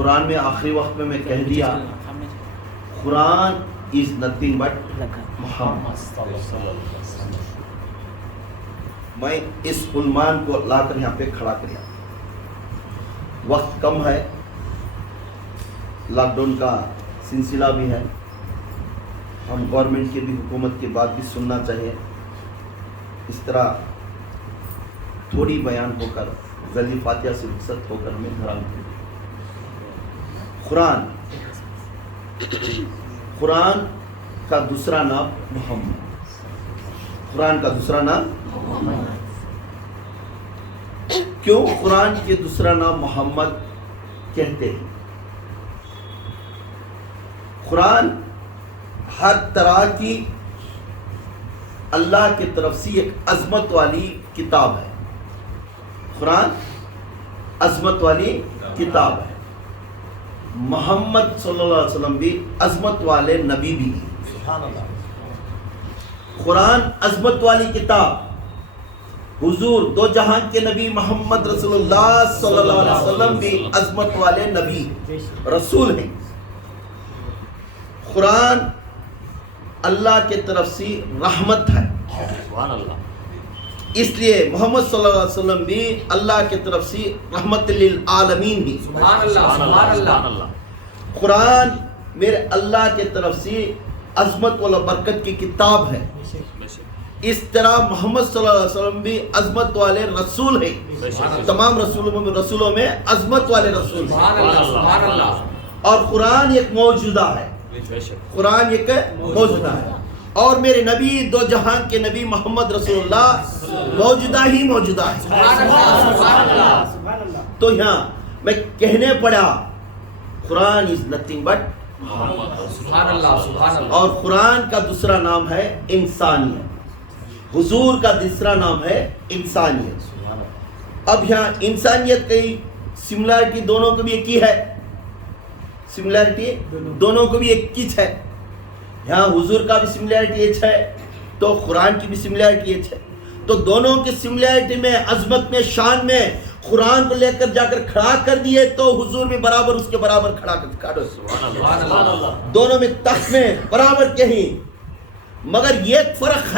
قرآن میں آخری وقت میں کہہ دیا قرآن از نتھنگ بٹ محمد. میں اس عنوان کو لا کر یہاں پہ کھڑا کیا. وقت کم ہے، لاک ڈاؤن کا سلسلہ بھی ہے، ہم گورنمنٹ کی بھی حکومت کی بات بھی سننا چاہیے. اس طرح تھوڑی بیان ہو کر ذلی فاتحہ سے رخصت ہو کر ہمیں گھر آنا. قرآن کا دوسرا نام محمد. قرآن کا دوسرا نام محمد. کیوں قرآن کے دوسرا نام محمد کہتے ہیں؟ قرآن ہر طرح کی اللہ کی طرف سے ایک عظمت والی کتاب ہے. قرآن عظمت والی کتاب ہے. محمد صلی اللہ علیہ وسلم بھی عظمت والے نبی بھی ہیں. قرآن عظمت والی کتاب. حضور دو جہان کے نبی محمد رسول اللہ صلی اللہ علیہ وسلم بھی عظمت والے نبی رسول ہیں. قرآن اللہ کے طرف سے رحمت ہے. اس لیے محمد صلی اللہ علیہ وسلم بھی اللہ کی طرف سے رحمت للعالمین بھی. قرآن میرے اللہ کی طرف سے عظمت والا برکت کی کتاب ہے. اس طرح محمد صلی اللہ علیہ وسلم بھی عظمت والے رسول ہیں. تمام رسولوں میں عظمت والے رسول ہیں. اور قرآن ایک موجودہ ہے. قرآن ایک موجودہ ہے. اور میرے نبی دو جہان کے نبی محمد رسول اللہ موجودہ ہی موجودہ ہے. تو یہاں میں کہنے پڑا قرآن از نتھنگ بٹ محمد. اور قرآن کا دوسرا نام ہے انسانیت. حضور کا دوسرا نام ہے انسانیت. اب یہاں انسانیت کی سملیرٹی دونوں کو بھی ایک ہی ہے. سملیرٹی دونوں کو بھی ایک ہی ہے. یہاں حضور کا بھی سملیرٹی ایچ ہے تو قرآن کی بھی سملیرٹی ایچ ہے. تو دونوں کی سملیرٹی میں، عظمت میں، شان میں قرآن کو لے کر جا کر کھڑا کر دیے تو حضور بھی برابر اس کے برابر کھڑا کر. دونوں میں تخت میں برابر کہیں. مگر یہ فرق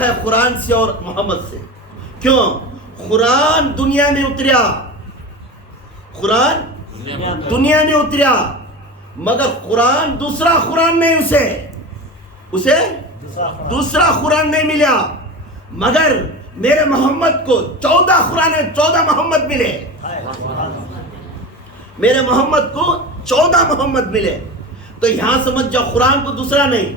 ہے، قرآن سے اور محمد سے. کیوں؟ قرآن دنیا میں اتریا. قرآن دنیا میں اتریا مگر قرآن دوسرا قرآن نہیں، اسے دوسرا قرآن نہیں ملا. مگر میرے محمد کو 14 قرآن 14 محمد ملے. میرے محمد کو 14 محمد ملے. تو یہاں سمجھ جاؤ قرآن کو دوسرا نہیں،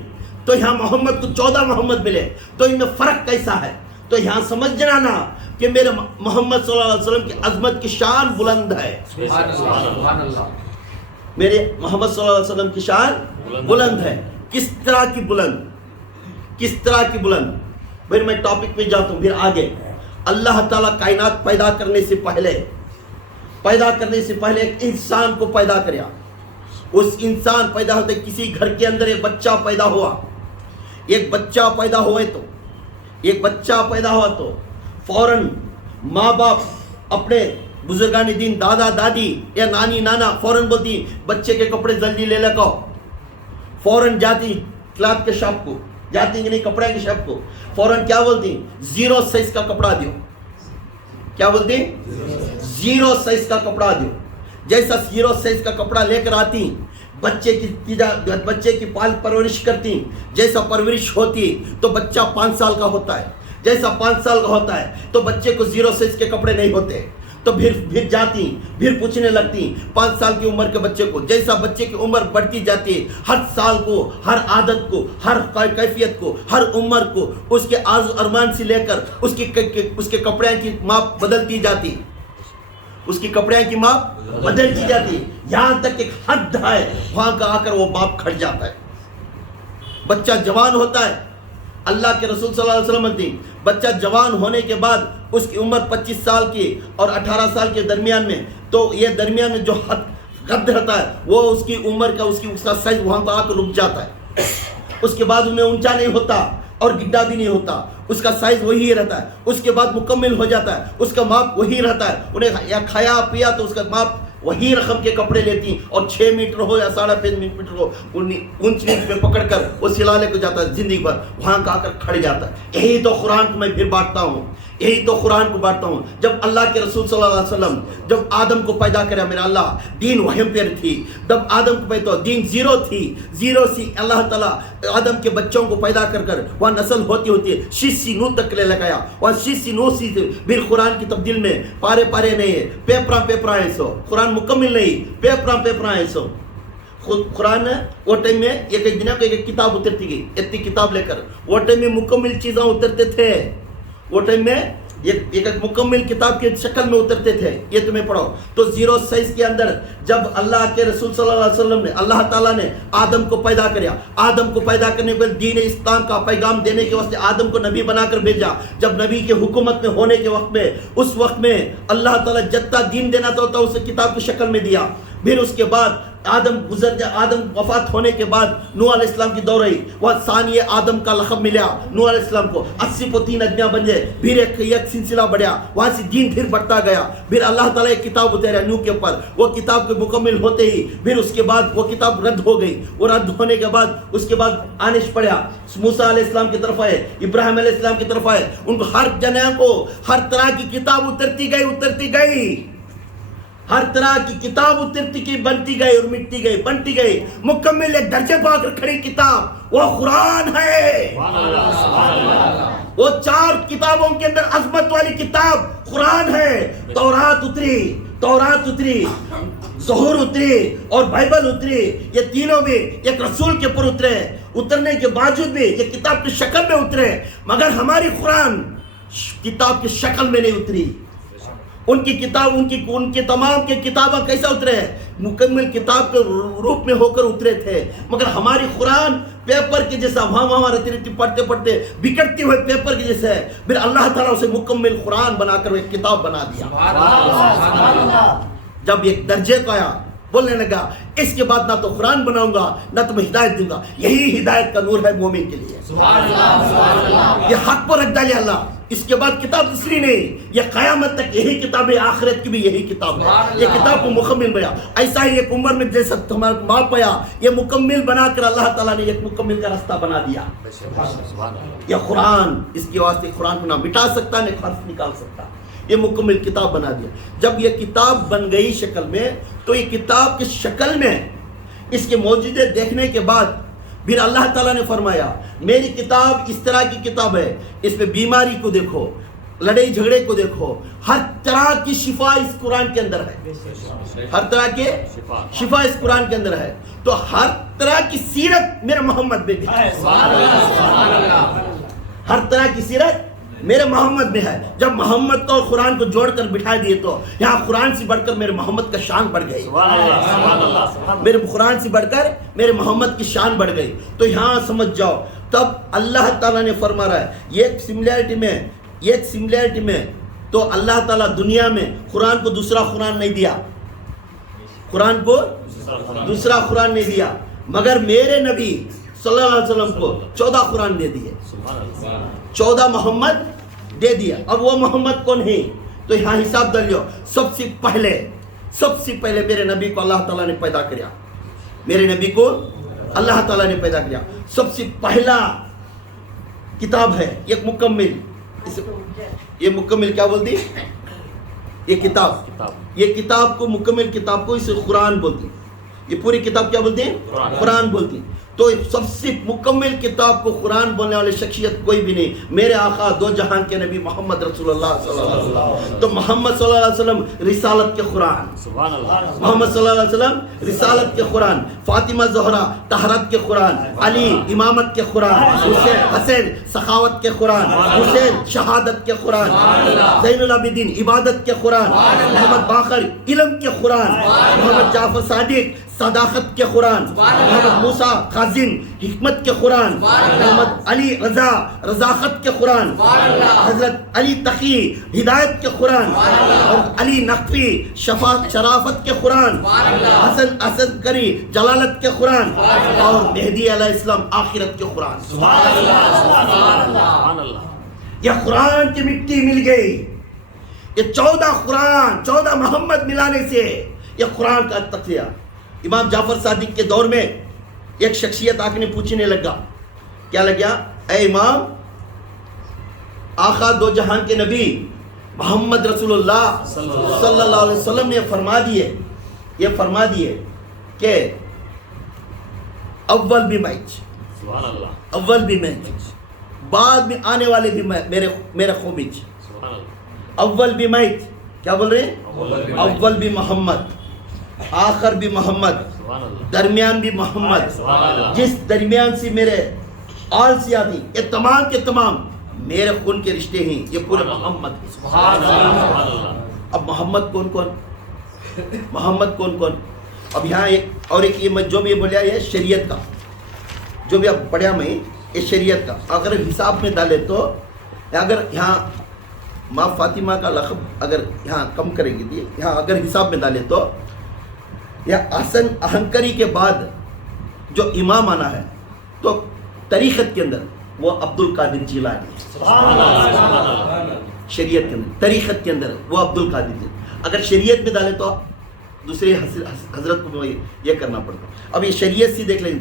تو یہاں محمد کو 14 محمد ملے. تو ان میں فرق کیسا ہے؟ تو یہاں سمجھ جانا کہ میرے محمد صلی اللہ علیہ وسلم کی عظمت کی شان بلند ہے. میرے محمد صلی اللہ علیہ وسلم کی شان بلند ہے. کس طرح کی بلند؟ کس طرح کی بلند؟ پھر میں ٹاپک پہ جاتا ہوں. پھر آگے اللہ تعالیٰ کائنات پیدا کرنے سے پہلے ایک انسان کو پیدا کریا. اس انسان پیدا ہوتے کسی گھر کے اندر ایک بچہ پیدا ہوا. ایک بچہ پیدا ہوا تو فوراً ماں باپ اپنے بزرگان دین، دادا دادی یا نانی نانا فوراً بولتی بچے کے کپڑے جلدی لے لگاؤ. فوراً جاتی کلاتھ کے شاپ کو، جاتی کہ نہیں کپڑے کے شاپ کو، فوراً کیا بولتی؟ 0 سائز کا کپڑا دیو. کیا بولتی؟ 0 سائز کا کپڑا دیو. جیسا 0 سائز کا کپڑا لے کر آتی، بچے کی پال پرورش کرتی. جیسا پرورش ہوتی تو بچہ 5 سال کا ہوتا ہے. جیسا 5 سال کا ہوتا ہے تو بچے کو 0 سائز کے کپڑے نہیں ہوتے. تو پھر جاتی، پھر پوچھنے لگتی 5 سال کی عمر کے بچے کو. جیسا بچے کی عمر بڑھتی جاتی ہے، ہر سال کو، ہر عادت کو، ہر کیفیت کو، ہر عمر کو اس کے آرزو ارمان سے لے کر اس کے کپڑے کی ماپ بدلتی جاتی. اس کی کپڑے کی ماپ بدلتی جاتی. یہاں تک ایک حد ہے وہاں کا آ کر وہ ماپ کھٹ جاتا ہے. بچہ جوان ہوتا ہے. اللہ کے رسول صلی اللہ علیہ وسلم نے بچہ جوان ہونے کے بعد اس کی عمر 25 سال کی اور 18 سال کے درمیان میں، تو یہ درمیان میں جو حد رہتا ہے وہ اس کی عمر کا اس کا سائز وہاں پر آ کر رک جاتا ہے. اس کے بعد میں اونچا نہیں ہوتا اور گڈھا بھی نہیں ہوتا، اس کا سائز وہی رہتا ہے، اس کے بعد مکمل ہو جاتا ہے، اس کا ماپ وہی رہتا ہے، انہیں یا کھایا پیا تو اس کا ماپ وہی رقم کے کپڑے لیتی، اور 6 میٹر ہو یا 5.5 میٹر ہو، انچ میں پکڑ کر وہ سلالے کو جاتا ہے زندگی بھر، وہاں کا آ کر کھڑ جاتا ہے۔ یہی تو قرآن کو میں پھر بانٹتا ہوں، یہی تو قرآن کو بانٹتا ہوں۔ جب اللہ کے رسول صلی اللہ علیہ وسلم جب آدم کو پیدا کرا میرا اللہ، دین وہیں پر تھی، جب آدم کو پیدا دین زیرو تھی، زیرو سی اللہ تعالیٰ آدم کے بچوں کو پیدا کر کر وہاں نسل ہوتی ہوتی شیسی نو تک لے لگایا، وہاں شیسی نو سی پھر قرآن کی تبدیل میں پارے نہیں ہے، پیپرا ہے سو قرآن مکمل نہیں، پیپرا ہے سو قرآن وہ ٹائم میں ایک دن ایک کتاب اترتی گئی، اتنی کتاب لے کر وہ ٹائم میں مکمل چیزیں اترتے تھے، وہ ٹائم میں ایک مکمل کتاب کے شکل میں اترتے تھے۔ یہ تمہیں پڑھو تو 0 سائز کے اندر جب اللہ کے رسول صلی اللہ علیہ وسلم نے اللہ تعالیٰ نے آدم کو پیدا کریا، آدم کو پیدا کرنے کے دین اسلام کا پیغام دینے کے واسطے آدم کو نبی بنا کر بھیجا۔ جب نبی کے حکومت میں ہونے کے وقت میں اس وقت میں اللہ تعالیٰ جتنا دین دینا تھا اسے کتاب کی شکل میں دیا۔ پھر اس کے بعد آدم وفات ہونے کے بعد نوح علیہ السلام کی دور رہی، وہاں ثانی آدم کا لقب ملا نوح علیہ السلام کو، 80 کو 3 ادمیاں بن گئے، پھر ایک سلسلہ بڑھیا، وہاں سے دین پھر بڑھتا گیا۔ پھر اللہ تعالیٰ ایک کتاب اتارا نوح کے اوپر، وہ کتاب کے مکمل ہوتے ہی پھر اس کے بعد وہ کتاب رد ہو گئی، وہ رد ہونے کے بعد اس کے بعد آنش پڑھا، موسیٰ علیہ السلام کی طرف آئے، ابراہیم علیہ السلام کی طرف آئے، ان کو ہر جنہ کو ہر طرح کی کتاب اترتی گئی، ہر طرح کی کتاب اترتی گئی، بنتی گئی اور مٹتی گئی، بنتی گئی، مکمل ایک درجے پا کر کھڑی کتاب وہ قرآن ہے۔ وہ 4 کتابوں کے اندر عظمت والی کتاب قرآن ہے۔ تورات اتری، زہور اتری اور بائبل اتری، یہ تینوں بھی ایک رسول کے اوپر اترنے کے باوجود بھی یہ کتاب کی شکل میں اترے، مگر ہماری قرآن کتاب کی شکل میں نہیں اتری۔ ان کی کتاب ان کی تمام کے کتابیں کیسا اترے ہیں؟ مکمل کتاب کے روپ میں ہو کر اترے تھے، مگر ہماری قرآن پیپر کے جیسا وہاں رتی پڑھتے بکڑتے ہوئے پیپر کے جیسے ہے۔ پھر اللہ تعالیٰ اسے مکمل قرآن بنا کر ایک کتاب بنا دیا۔ جب ایک درجے کو آیا بولنے لگا اس کے بعد نہ تو قرآن بناؤں گا نہ تو میں ہدایت دوں گا، یہی ہدایت کا نور ہے مومن کے لیے۔ یہ حق پر رکھ ڈالے اللہ، اس کے بعد کتاب دوسری نہیں، یہ قیامت تک یہی کتاب ہے، آخرت کی بھی یہی کتاب ہے۔ یہ کتاب کو مکمل بنا، ایسا ہی ایک عمر میں جیسا تمہارا ماں پایا، یہ مکمل بنا کر اللہ تعالیٰ نے ایک مکمل کا راستہ بنا دیا۔ یہ قرآن، اس کے واسطے قرآن کو نہ مٹا سکتا نہ حرف نکال سکتا، یہ مکمل کتاب بنا دیا۔ جب یہ کتاب بن گئی شکل میں تو یہ کتاب کی شکل میں اس کے موجودے دیکھنے کے بعد پھر اللہ تعالیٰ نے فرمایا میری کتاب اس طرح کی کتاب ہے، اس میں بیماری کو دیکھو، لڑائی جھگڑے کو دیکھو، ہر طرح کی شفا اس قرآن کے اندر ہے، ہر طرح کی شفا اس قرآن کے اندر ہے۔ تو ہر طرح کی سیرت میرے محمد میں بھی ہے، ہر طرح کی سیرت میرے محمد میں ہے۔ جب محمد کو اور قرآن کو جوڑ کر بٹھا دیے تو یہاں قرآن سے بڑھ کر میرے محمد کا شان بڑھ گئی، میرے قرآن سے بڑھ کر میرے محمد کی شان بڑھ گئی۔ تو یہاں سمجھ جاؤ، تب اللہ تعالیٰ نے فرما رہا ہے ایک سملیرٹی میں تو اللہ تعالیٰ دنیا میں قرآن کو دوسرا قرآن نہیں دیا، قرآن کو دوسرا قرآن نہیں دیا، مگر میرے نبی صلی اللہ علیہ وسلم کو 14 قرآن دے دیے، 14 محمد دے دیا۔ اب وہ محمد کون ہے؟ تو یہاں حساب ڈالیو، سب سے پہلے میرے نبی کو اللہ تعالیٰ نے پیدا کیا، میرے نبی کو اللہ تعالیٰ نے پیدا کیا۔ سب سے پہلا کتاب ہے ایک مکمل، یہ مکمل کیا بولتی؟ یہ کتاب کو مکمل کتاب کو اسے قرآن بولتی، یہ پوری کتاب کیا بولتی ہے؟ قرآن بولتی۔ تو سب سے مکمل کتاب کو قرآن بولنے والی شخصیت کوئی بھی نہیں، میرے آقا دو جہان کے نبی محمد رسول اللہ صلی اللہ علیہ وسلم۔ تو محمد صلی اللہ علیہ وسلم رسالت کے قرآن، محمد صلی اللہ علیہ وسلم رسالت کے قرآن، فاطمہ زہرا طہارت کے قرآن، علی امامت کے قرآن، حسین سخاوت کے قرآن، حسین شہادت کے قرآن، زین العابدین عبادت کے قرآن، محمد باقر علم کے قرآن، محمد جعفر صادق صداقت کے قرآن، محمد موسیٰ قاسم حکمت کے قرآن، محمد علی رضا رضاقت کے قرآن، حضرت علی تقی ہدایت کے قرآن، اور علی نقوی شرافت کے قرآن، حسن عسکری جلالت کے قرآن، اور مہدی علیہ السلام آخرت کے قرآن۔ یہ قرآن کی مٹی مل گئی، یہ 14 قرآن 14 محمد ملانے سے یہ قرآن کا تقویہ۔ امام جعفر صادق کے دور میں ایک شخصیت آ کے پوچھنے لگا، کیا لگا؟ اے امام، آقا دو جہان کے نبی محمد رسول اللہ صلی اللہ علیہ وسلم نے فرما دیے کہ اول بھی میں بعد میں آنے والے بھی میرے خوبیچ، اول بھی میں کیا بول رہے ہیں؟ اول بھی محمد، آخر بھی محمد، درمیان بھی محمد، جس درمیان سے میرے آل سے آتی، یہ تمام کے تمام میرے خون کے رشتے ہیں، یہ پورے محمد ہیں۔ اب محمد کون کون؟ اب یہاں ایک یہ جو بھی بولیا یہ شریعت کا، جو بھی اب پڑھیا میں یہ شریعت کا، اگر حساب میں ڈالے تو اگر یہاں ماں فاطمہ کا لقب اگر یہاں کم کرے گی، یہاں اگر حساب میں ڈالے تو یہ حسن اہنکری کے بعد جو امام آنا ہے تو طریقت کے اندر وہ عبد القادر جیلانی، شریعت کے اندر طریقت کے اندر وہ عبد القادر جیلانی۔ اگر شریعت میں ڈالے تو دوسرے حضرت کو یہ کرنا پڑتا۔ اب یہ شریعت سے دیکھ لیں،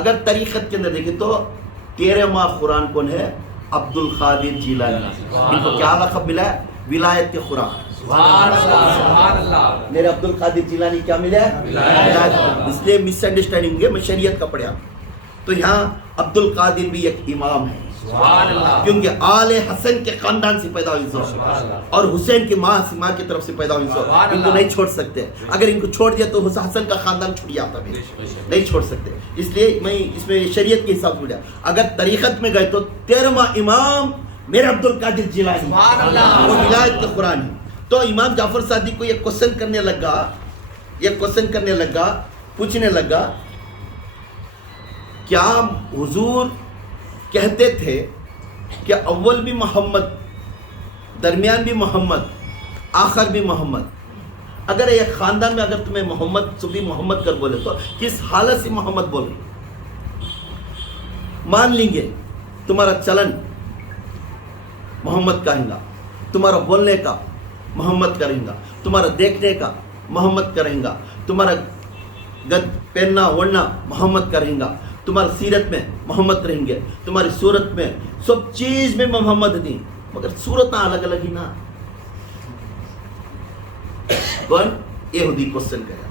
اگر طریقت کے اندر دیکھیں تو 13واں قرآن کون ہے؟ عبد القادر جیلانی۔ ان کو کیا لقب ملا ہے؟ ولایت کے قرآن۔ میرے عبد القادر جیلانی کیا ملا ہے؟ ولایت۔ اس لیے مس انڈرسٹینڈنگ ہے، میں شریعت کا پڑھا تو یہاں عبد القادر بھی ایک امام ہے، کیونکہ آل حسن کے خاندان سے پیدا ہوئی سو، اور حسین کی ماں کی طرف سے پیدا ہوئی سو، ان کو نہیں چھوڑ سکتے۔ اگر ان کو چھوڑ دیا تو حسن کا خاندان چھوٹ جاتا ہے، نہیں چھوڑ سکتے۔ اس لیے میں اس میں شریعت کے حساب سے بولا، اگر طریقت میں گئے تو 13واں امام میرے عبد القادر جیلانی، وہ ولایت کے قرآن ہے۔ تو امام جعفر صادق کو یہ کوشچن کرنے لگا، پوچھنے لگا، کیا حضور کہتے تھے کہ اول بھی محمد، درمیان بھی محمد، آخر بھی محمد؟ اگر ایک خاندان میں اگر تمہیں محمد صبح محمد کر بولے تو کس حالت سے محمد بول رہے؟ مان لیں گے تمہارا چلن محمد کہیں گا، تمہارا بولنے کا محمد کریں گا، تمہارا دیکھنے کا محمد کریں گا، تمہارا گد پہننا اوڑھنا محمد کریں گا، تمہاری سیرت میں محمد رہیں گے، تمہاری صورت میں سب چیز میں محمد نہیں، مگر صورتیں الگ الگ ہی نا۔ کون؟ یہودی کوشچن کرا،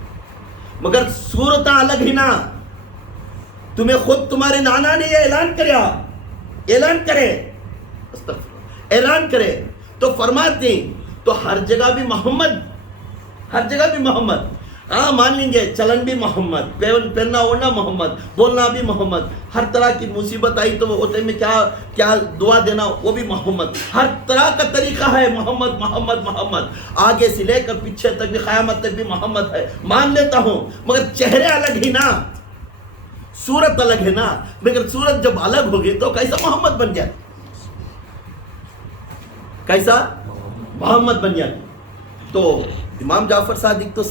مگر صورتیں الگ ہی نا۔ تمہیں خود تمہارے نانا نے یہ اعلان کرے تو فرماتے ہیں تو ہر جگہ بھی محمد، ہاں مان لیں گے، چلن بھی محمد، پہننا اوڑھنا محمد، بولنا بھی محمد، ہر طرح کی مصیبت آئی تو وہ ہوتے میں کیا دعا دینا وہ بھی محمد، ہر طرح کا طریقہ ہے محمد، آگے سے لے کر پیچھے تک بھی قیامت تک بھی محمد ہے، مان لیتا ہوں، مگر چہرے الگ ہی نا، صورت الگ ہے نا۔ مگر صورت جب الگ ہوگی تو کیسا محمد بن جائے؟ کیسا محمد بن جائے؟ تو امام جعفر صادق تو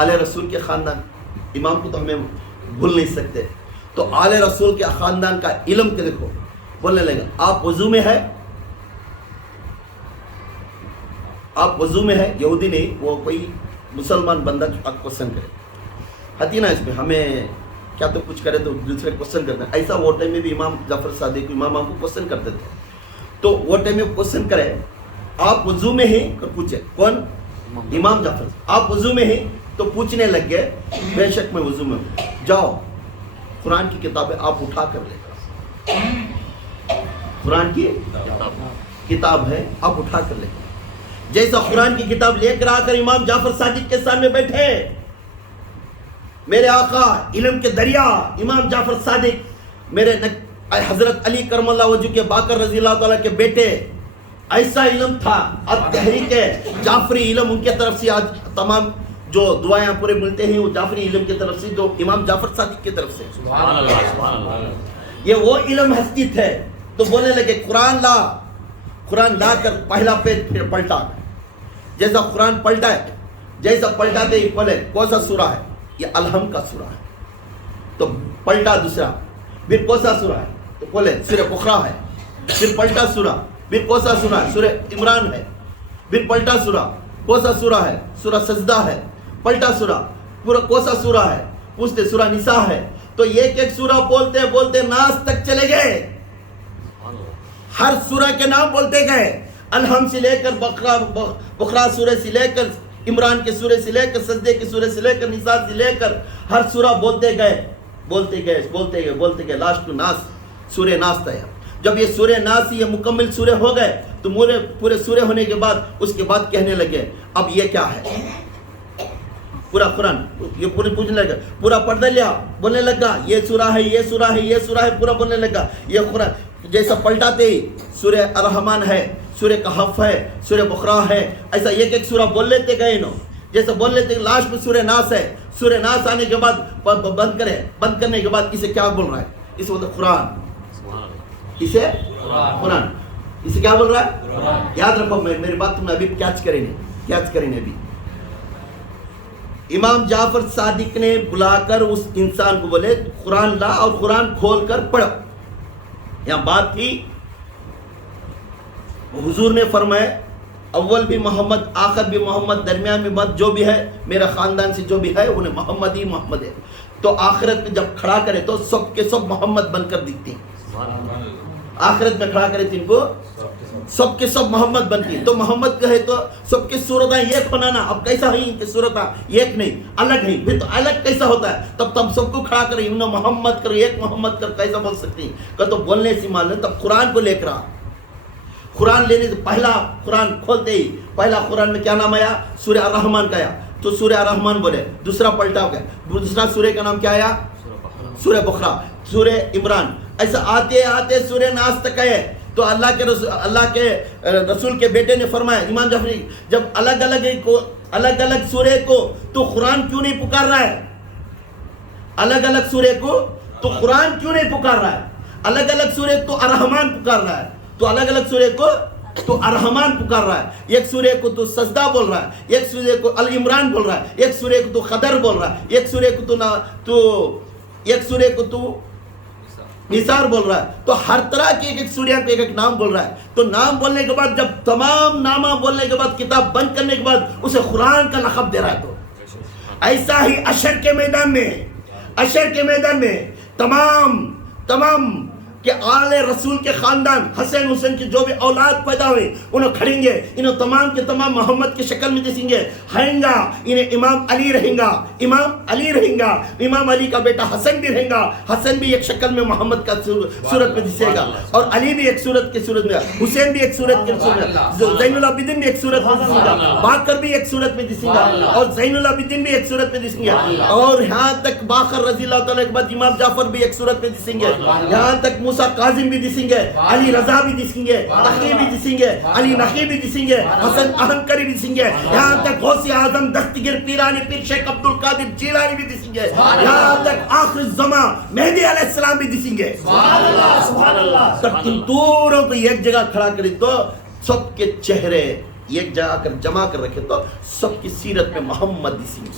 آل رسول کے خاندان، امام کو تو ہمیں بھول نہیں سکتے۔ تو آل رسول کے خاندان کا علم کے دیکھو، بولنے لگا آپ وضو میں ہے، یہودی نہیں، وہ کوئی مسلمان بندہ کوشچن کرے ہتی نا، اس میں ہمیں کیا تو کچھ کرے تو دوسرے کوشچن کرتے ہیں، ایسا وہ ٹائم میں بھی امام جعفر صادق امام کو کوشچن کرتے تھے۔ تو وہ ٹائم میں کوشچن کرے آپ وضو میں ہیں، اور پوچھے کون؟ امام جعفر، آپ وضو میں ہیں تو پوچھنے لگ گئے بے شک میں وضو میں ہوں، جاؤ قرآن کی کتابیں آپ اٹھا کر لے کر، قرآن کی کتاب ہے آپ اٹھا کر لے کر۔ جیسا قرآن کی کتاب لے کر آ کر امام جعفر صادق کے سامنے بیٹھے، میرے آقا علم کے دریا امام جعفر صادق، میرے حضرت علی کرم اللہ وجہ کے باقر رضی اللہ تعالیٰ کے بیٹے، ایسا علم تھا، اب تحریک جعفری علم ان کے طرف سے آج تمام جو دعائیں پورے ملتے ہیں وہ جعفری علم کی طرف سے، جو امام جعفر صادق کی طرف سے. سبحان اللہ سبحان اللہ. یہ وہ علم ہستی تھے. تو بولنے لگے قرآن لا کر پہلا پیج پھر پلٹا. جیسا قرآن پلٹا ہے، جیسا پلٹاتے ہی بولے کون سا سورہ ہے؟ یہ الحم کا سورہ ہے. تو پلٹا دوسرا، پھر کون سا سورہ ہے؟ تو بولے سورہ بقرہ ہے. پھر پلٹا سورہ، پھر کون سا سورہ ہے؟ سورہ عمران ہے. پھر پلٹا سورہ، کون سا سورہ ہے؟ سورہ سجدہ ہے. پلٹا سورہ، پورا کون سا سورہ ہے؟ پوچھتے سورہ نساء ہے. تو ایک ایک سورہ بولتے بولتے ناس تک چلے گئے. ہر سورہ کے نام بولتے گئے. الحم سے لے کر بقرہ سورہ سے لے کر عمران کے سورہ سے لے کر سجدے کے سورہ سے لے کر نساء سے لے کر ہر سورہ بولتے گئے لاسٹ ٹو ناس. سورہ ناس تھا. جب یہ سورہ ناس یہ مکمل سورہ ہو گئے تو پورے سورہ ہونے کے بعد اس کے بعد کہنے لگے اب یہ کیا ہے؟ پورا قرآن یہ پورے پوچھنے لگا، پورا پڑھ لیا، بولنے لگا یہ سورہ ہے، یہ سورہ ہے، یہ سورہ ہے، پورا بولنے لگا. یہ قرآن جیسا پلٹاتے ہی سورہ الرحمن ہے، سورہ کہف ہے، سورہ بقرہ ہے، ایسا ایک ایک سورہ بول لیتے گئے. جیسے بول لیتے لاسٹ میں سورہ ناس ہے. سورہ ناس آنے کے بعد بند کرنے کے بعد اسے کیا بول رہا ہے؟ اسے بولتے قرآن. اسے قرآن اسے کیا بول رہا ہے؟ یاد رکھو میری بات تم نے ابھی کیچ کریں ابھی. امام جعفر صادق نے بلا کر اس انسان کو بولے قرآن لا اور قرآن کھول کر پڑھ. یہاں بات تھی حضور نے فرمایا اول بھی محمد، آخر بھی محمد، درمیان میں مت جو بھی ہے میرا خاندان سے جو بھی ہے انہیں محمد ہی محمد ہے. تو آخرت میں جب کھڑا کرے تو سب کے سب محمد بن کر دکھتے ہیں. آخرت میں کھڑا کرے تم کو سب کے سب محمد بنتی ہے. تو محمد کہے تو سب کی صورتیں ایک بنانا. اب کیسا ہے ان کی صورتیں ایک نہیں الگ نہیں، پھر تو الگ کیسا ہوتا ہے؟ تب تم سب کو کھڑا کرے انہیں محمد کر، ایک محمد کر کیسا بول سکتی ہیں؟ کہ تو بولنے سے مان لیں. تب قرآن کو لے کر قرآن لینے سے پہلا قرآن کھولتے ہی پہلا قرآن میں کیا نام آیا؟ سورہ الرحمن کا آیا. تو سورہ الرحمن بولے، دوسرا پلٹا ہو گیا، دوسرا سورہ کا نام کیا آیا؟ سورہ بقرہ، سورہ عمران. ایسا آتے آتے سورہ ناس تک آئے. تو اللہ کے رسول کے بیٹے نے فرمایا امام جعفری جب الگ الگ سورہ کو تو قرآن کیوں نہیں پکار رہا ہے؟ الگ الگ سورہ کو تو قرآن کیوں نہیں پکار رہا ہے؟ الگ الگ سورہ تو الرحمن پکار رہا ہے. تو الگ الگ سورہ کو تو الرحمن پکار رہا ہے. ایک سورہ کو تو سجدہ بول رہا ہے، ایک سورہ کو العمران بول رہا ہے، ایک سورہ کو تو قدر بول رہا ہے، ایک سورہ کو تو نثار بول رہا ہے. تو ہر طرح کی ایک سورہ کو ایک نام بول رہا ہے. تو نام بولنے کے بعد جب تمام نامہ بولنے کے بعد کتاب بند کرنے کے بعد اسے قرآن کا لقب دے رہا ہے. تو ایسا ہی عشر کے میدان میں تمام کہ آل رسول کے خاندان حسین حسین کی جو بھی اولاد پیدا ہوئے انہوں کھڑیں گے، انہوں تمام کے تمام محمد کی شکل میں دسیں گے. ہائیں گا انہیں امام علی رہیں گا، امام علی کا بیٹا حسن بھی رہیں گا. حسن بھی ایک شکل میں محمد کا صورت میں دسے گا، اور علی بھی ایک صورت میں، حسین بھی ایک صورت میں، زین العابدین بھی ایک صورت میں دسیں گا، باقر بھی ایک صورت میں دسیں گا، اور زین العابدین بھی ایک صورت میں دسیں گا. اور یہاں تک باقر رضی اللہ تعالیٰ کے بعد امام جعفر بھی ایک صورت میں دسیں گے. یہاں تک موسیٰ کاظم بھی دسیں گے، علی رضا بھی دسیں گے، تقی بھی دسیں گے، علی نقی بھی دسیں گے، حسن اہنکری بھی دسیں گے. یہاں تک غوث اعظم دستگیر پیرانی پیر شیخ عبد القادر جیلانی بھی دسیں گے. یہاں تک آخر الزمان مہدی علیہ السلام بھی دسیں گے. سبحان اللہ. تب تم دوروں کو ایک جگہ کھڑا کرے تو سب کے چہرے ایک جگہ کر جمع کر رکھے تو سب کی سیرت میں محمد دسیں گے.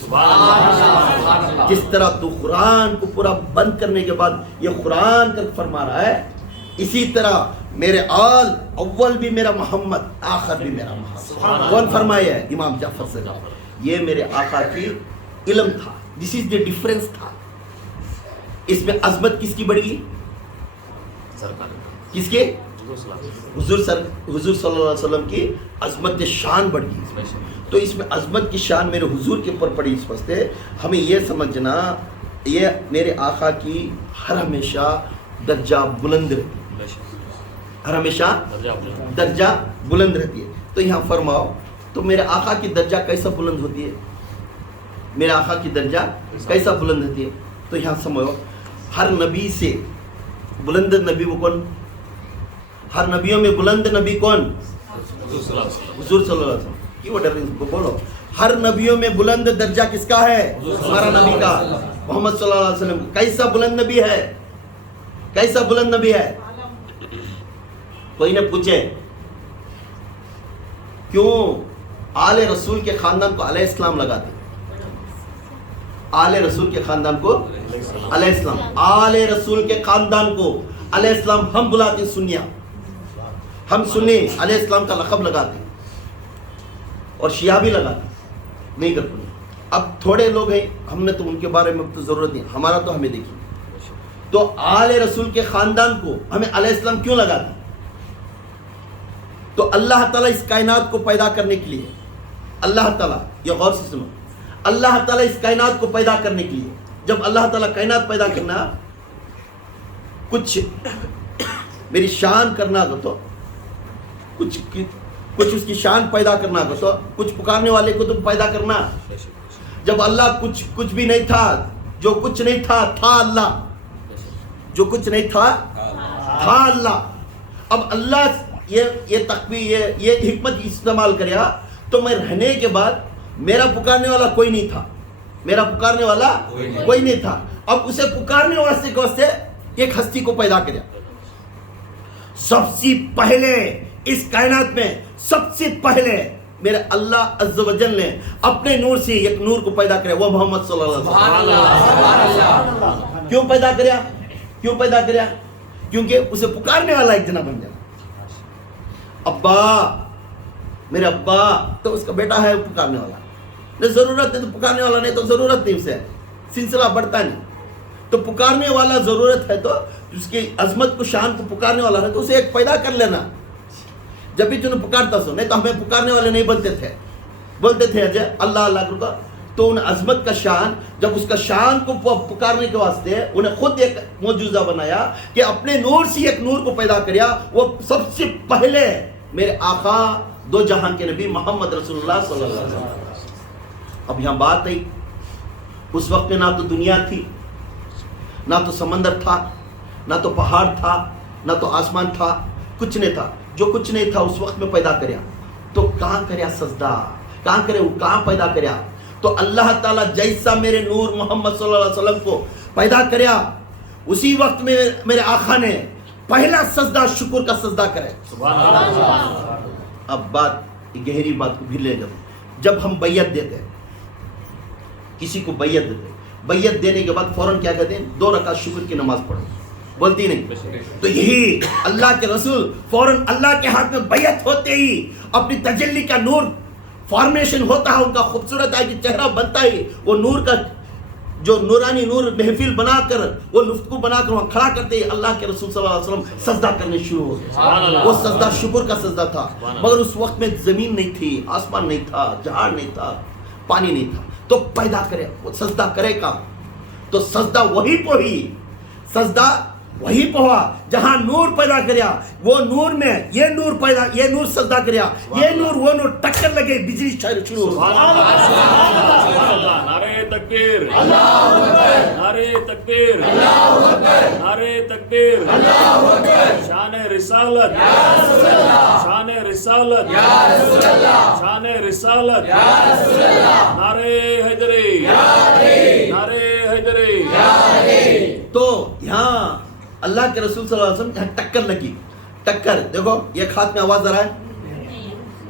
جس طرح تو قرآن کو پورا بند کرنے کے بعد یہ قرآن کر فرما رہا ہے، اسی طرح میرے آل اول بھی میرا محمد، آخر بھی میرا محمد. کون فرمایا ہے؟ امام جعفر سے. یہ میرے آقا کی علم تھا. دس از دی ڈیفرنس تھا. اس میں عظمت کس کی بڑھی؟ کس کی؟ حضور صلی اللہ علیہ وسلم کی عظمت شان بڑھ گئی. تو اس میں عظمت کی شان میرے حضور کے اوپر پڑی. اس واسطے ہمیں یہ سمجھنا یہ میرے آقا کی ہر ہمیشہ درجہ بلند رہتی ہے، ہر ہمیشہ درجہ بلند رہتی ہے. تو یہاں فرماؤ تو میرے آقا کی درجہ کیسا بلند ہوتی ہے؟ میرے آقا کی درجہ کیسا بلند ہوتی ہے؟ تو یہاں سمجھو ہر نبی سے بلند نبی وہ کون؟ ہر نبیوں میں بلند نبی کون؟ حضور صلی اللہ علیہ وسلم. بولو ہر نبیوں میں بلند درجہ کس کا ہے؟ ہمارا نبی کا، محمد صلی اللہ علیہ وسلم۔ کیسا بلند نبی ہے؟ کیسا بلند نبی ہے؟ کوئی نے پوچھے کیوں آل رسول کے خاندان کو علیہ السلام لگاتے؟ آل رسول کے خاندان کو علیہ السلام، آل رسول کے خاندان کو علیہ السلام ہم بلاتے سنیا، ہم سنی علیہ السلام کا لقب لگاتے اور شیعہ بھی لگاتے، نہیں کرتے۔ اب تھوڑے لوگ ہیں، ہم نے تو ان کے بارے میں تو ضرورت نہیں، ہمارا تو ہمیں دیکھیے۔ تو آل رسول کے خاندان کو ہمیں علیہ السلام کیوں لگاتے؟ تو اللہ تعالیٰ اس کائنات کو پیدا کرنے کے لیے، اللہ تعالیٰ، یہ غور سے سنو، اللہ تعالیٰ اس کائنات کو پیدا کرنے کے لیے، جب اللہ تعالیٰ کائنات پیدا کرنا، کچھ میری شان کرنا ہو تو کچھ اس کی شان پیدا کرنا ہو تو کچھ پکارنے والے کو تم پیدا کرنا۔ جب اللہ کچھ بھی نہیں تھا، جو کچھ نہیں تھا تھا اللہ، جو کچھ نہیں تھا تھا اللہ۔ اب اللہ یہ تقوی یہ حکمت استعمال کریا تو میں رہنے کے بعد میرا پکارنے والا کوئی نہیں تھا، میرا پکارنے والا کوئی نہیں تھا، اب اسے پکارنے واسطے ایک ہستی کو پیدا کریا۔ سب سے پہلے اس کائنات میں سب سے پہلے میرے اللہ عز و جل نے اپنے نور سے ایک نور کو پیدا کریا، وہ محمد صلی اللہ علیہ وسلم۔ کیوں پیدا کریا؟ کیوں پیدا کریا؟ کیونکہ اسے پکارنے والا ایک جنا بن جائے۔ ابا، میرے ابا تو اس کا بیٹا ہے پکارنے والا، نہیں ضرورت ہے تو پکارنے والا نہیں تو ضرورت نہیں، اسے سلسلہ بڑھتا نہیں۔ تو پکارنے والا ضرورت ہے تو اس کی عظمت کو شان کو پکارنے والا ہے تو اسے ایک پیدا کر لینا، جب بھی تُو پکارتا سو، نہیں تو ہمیں پکارنے والے نہیں بنتے تھے، بولتے تھے اجے اللہ اللہ کرتا۔ تو ان عظمت کا شان، جب اس کا شان کو پکارنے کے واسطے انہیں خود ایک معجزہ بنایا کہ اپنے نور سے ایک نور کو پیدا کریا، وہ سب سے پہلے میرے آقا دو جہان کے نبی محمد رسول اللہ صلی اللہ علیہ وسلم۔ اب یہاں بات ہے، اس وقت میں نہ تو دنیا تھی، نہ تو سمندر تھا، نہ تو پہاڑ تھا، نہ تو آسمان تھا، کچھ نہیں تھا۔ جو کچھ نہیں تھا اس وقت میں پیدا کریا، تو کہاں کریا سجدہ؟ کہاں کرے وہ؟ کہاں پیدا کریا؟ تو اللہ تعالیٰ جیسا میرے نور محمد صلی اللہ علیہ وسلم کو پیدا کریا، اسی وقت میں میرے آقا نے پہلا سجدہ شکر کا سجدہ کرے۔ اب بات گہری بات کو بھی لے جاؤ، جب ہم بیعت دیتے ہیں، کسی کو بیعت دیتے ہیں، بیعت دینے کے بعد فوراً کیا کہتے ہیں؟ 2 رکعت شکر کی نماز پڑھو، بولتی نہیں؟ تو یہی اللہ کے رسول فوراً اللہ کے ہاتھ میں بیعت ہوتے ہی اپنی تجلی کا نور فارمیشن ہوتا ہے، ان کا خوبصورت ہے کہ چہرہ بنتا ہی، وہ نور کا جو نورانی نور محفل بنا کر وہ گفتگو بنا کر وہاں کھڑا کرتے ہی اللہ کے رسول صلی اللہ علیہ وسلم سجدہ کرنے شروع ہو گئے۔ وہ سجدہ شکر کا سجدہ تھا، مگر اس وقت میں زمین نہیں تھی، آسمان نہیں تھا، جہاں نہیں تھا، پانی نہیں تھا، تو پیدا کرے، وہ سجدہ کرے گا تو سجدہ وہی پوہی، سجدہ وہی پہوا جہاں نور پیدا کریا، وہ نور میں یہ نور پیدا، یہ نور سجدہ کریا، یہ نور وہ نور ٹکر لگے، بجلی شروع ہو۔ نعرہ تکبیر، اللہ اکبر، نعرہ تکبیر، اللہ اکبر، نعرہ تکبیر، اللہ اکبر، شان رسالت یا رسول اللہ، شان رسالت یا رسول اللہ، شان رسالت یا رسول اللہ، نعرہ حیدری یا علی، نعرہ حیدری یا علی۔ تو یہاں اللہ کے رسول صلی اللہ علیہ وسلم یہاں ٹکر لگی، ٹکر دیکھو، ایک ہاتھ میں آواز آ رہا ہے؟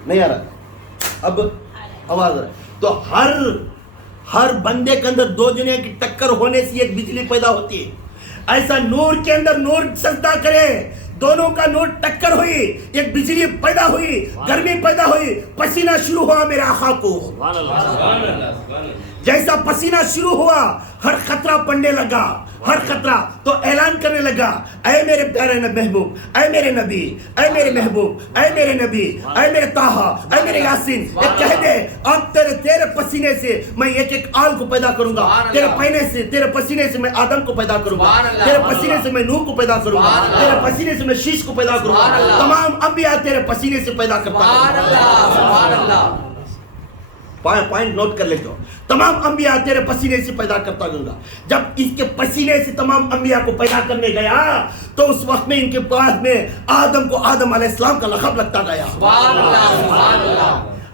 نہیں آ رہا، اب آواز آ رہا ہے۔ تو ہر بندے کے اندر 2 جنے کی ٹکر ہونے سے ایک بجلی پیدا ہوتی ہے، ایسا نور کے اندر نور سجدہ کرے، دونوں کا نور ٹکر ہوئی، ایک بجلی پیدا ہوئی، گرمی پیدا ہوئی، پسینہ شروع ہوا میرے آقا کو۔ جیسا پسینہ شروع ہوا، ہر خطرہ پڑنے لگا، ہر خطرہ تو اعلان کرنے لگا، اے میرے پیارے محبوب، اے میرے نبی، اے میرے محبوب، اے میرے نبی، اے میرے طٰہٰ، اے میرے یاسین، ایک کہہ دے اب تیرے پسینے سے میں ایک آل کو پیدا کروں گا، تیرے پسینے سے میں آدم کو پیدا کروں گا، تیرے پسینے سے میں نوح کو پیدا کروں گا، تیرے پسینے سے میں شیش کو پیدا کروں گا، تمام انبیاء تیرے پسینے سے پیدا کرتا ہوں۔ پوائنٹ نوٹ کر لیتے ہو، تمام انبیاء تیرے پسینے سے پیدا کرتا ہوں گا۔ جب اس کے پسینے سے تمام انبیاء کو پیدا کرنے گیا تو اس وقت میں ان کے پاس میں آدم کو آدم علیہ السلام کا لقب لگتا گیا۔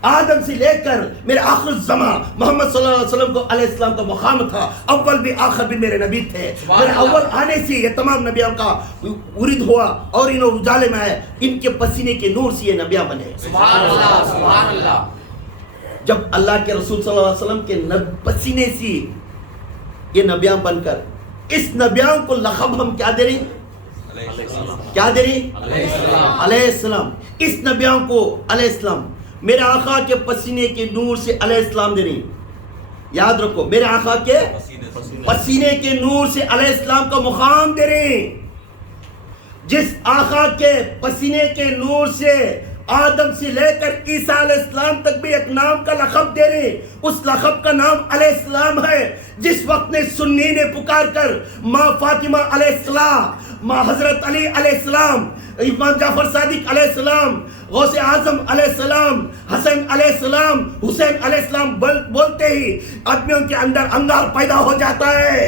آدم سے لے کر میرے آخر الزمان محمد صلی اللہ علیہ وسلم کو علیہ السلام کا مقام تھا. اول بھی آخر بھی میرے نبی تھے. میرے اول آنے سے یہ تمام نبیوں کا ورد ہوا اور انہوں اجالے میں آئے. ان کے پسینے کے نور سے یہ نبیاں بنے. سبحان اللہ سبحان اللہ. جب اللہ کے رسول صلی اللہ علیہ وسلم کے پسینے سے یہ نبیاں بن کر اس نبیوں کو لقب ہم کیا دے رہے ہیں؟ کیا دے رہے ہیں؟ علیہ السلام. اس نبیوں کو علیہ السلام میرے آقا کے پسینے کے نور سے علیہ السلام دے رہے ہیں. یاد رکھو میرے آقا کے پسینے کے نور سے علیہ السلام کا مقام دے رہے ہیں. جس آقا کے پسینے کے نور سے آدم سے لے کر عیسیٰ علیہ السلام تک بھی ایک نام کا لقب دے رہے ہیں. اس لقب کا نام علیہ السلام ہے. جس وقت نے سنی نے پکار کر ماں فاطمہ علیہ السلام، ماں حضرت علی علیہ السلام، امام جعفر صادق علیہ السلام، غوث اعظم علیہ السلام، حسن علیہ السلام، حسین علیہ السلام بولتے ہی آدمیوں کے اندر انگار پیدا ہو جاتا ہے.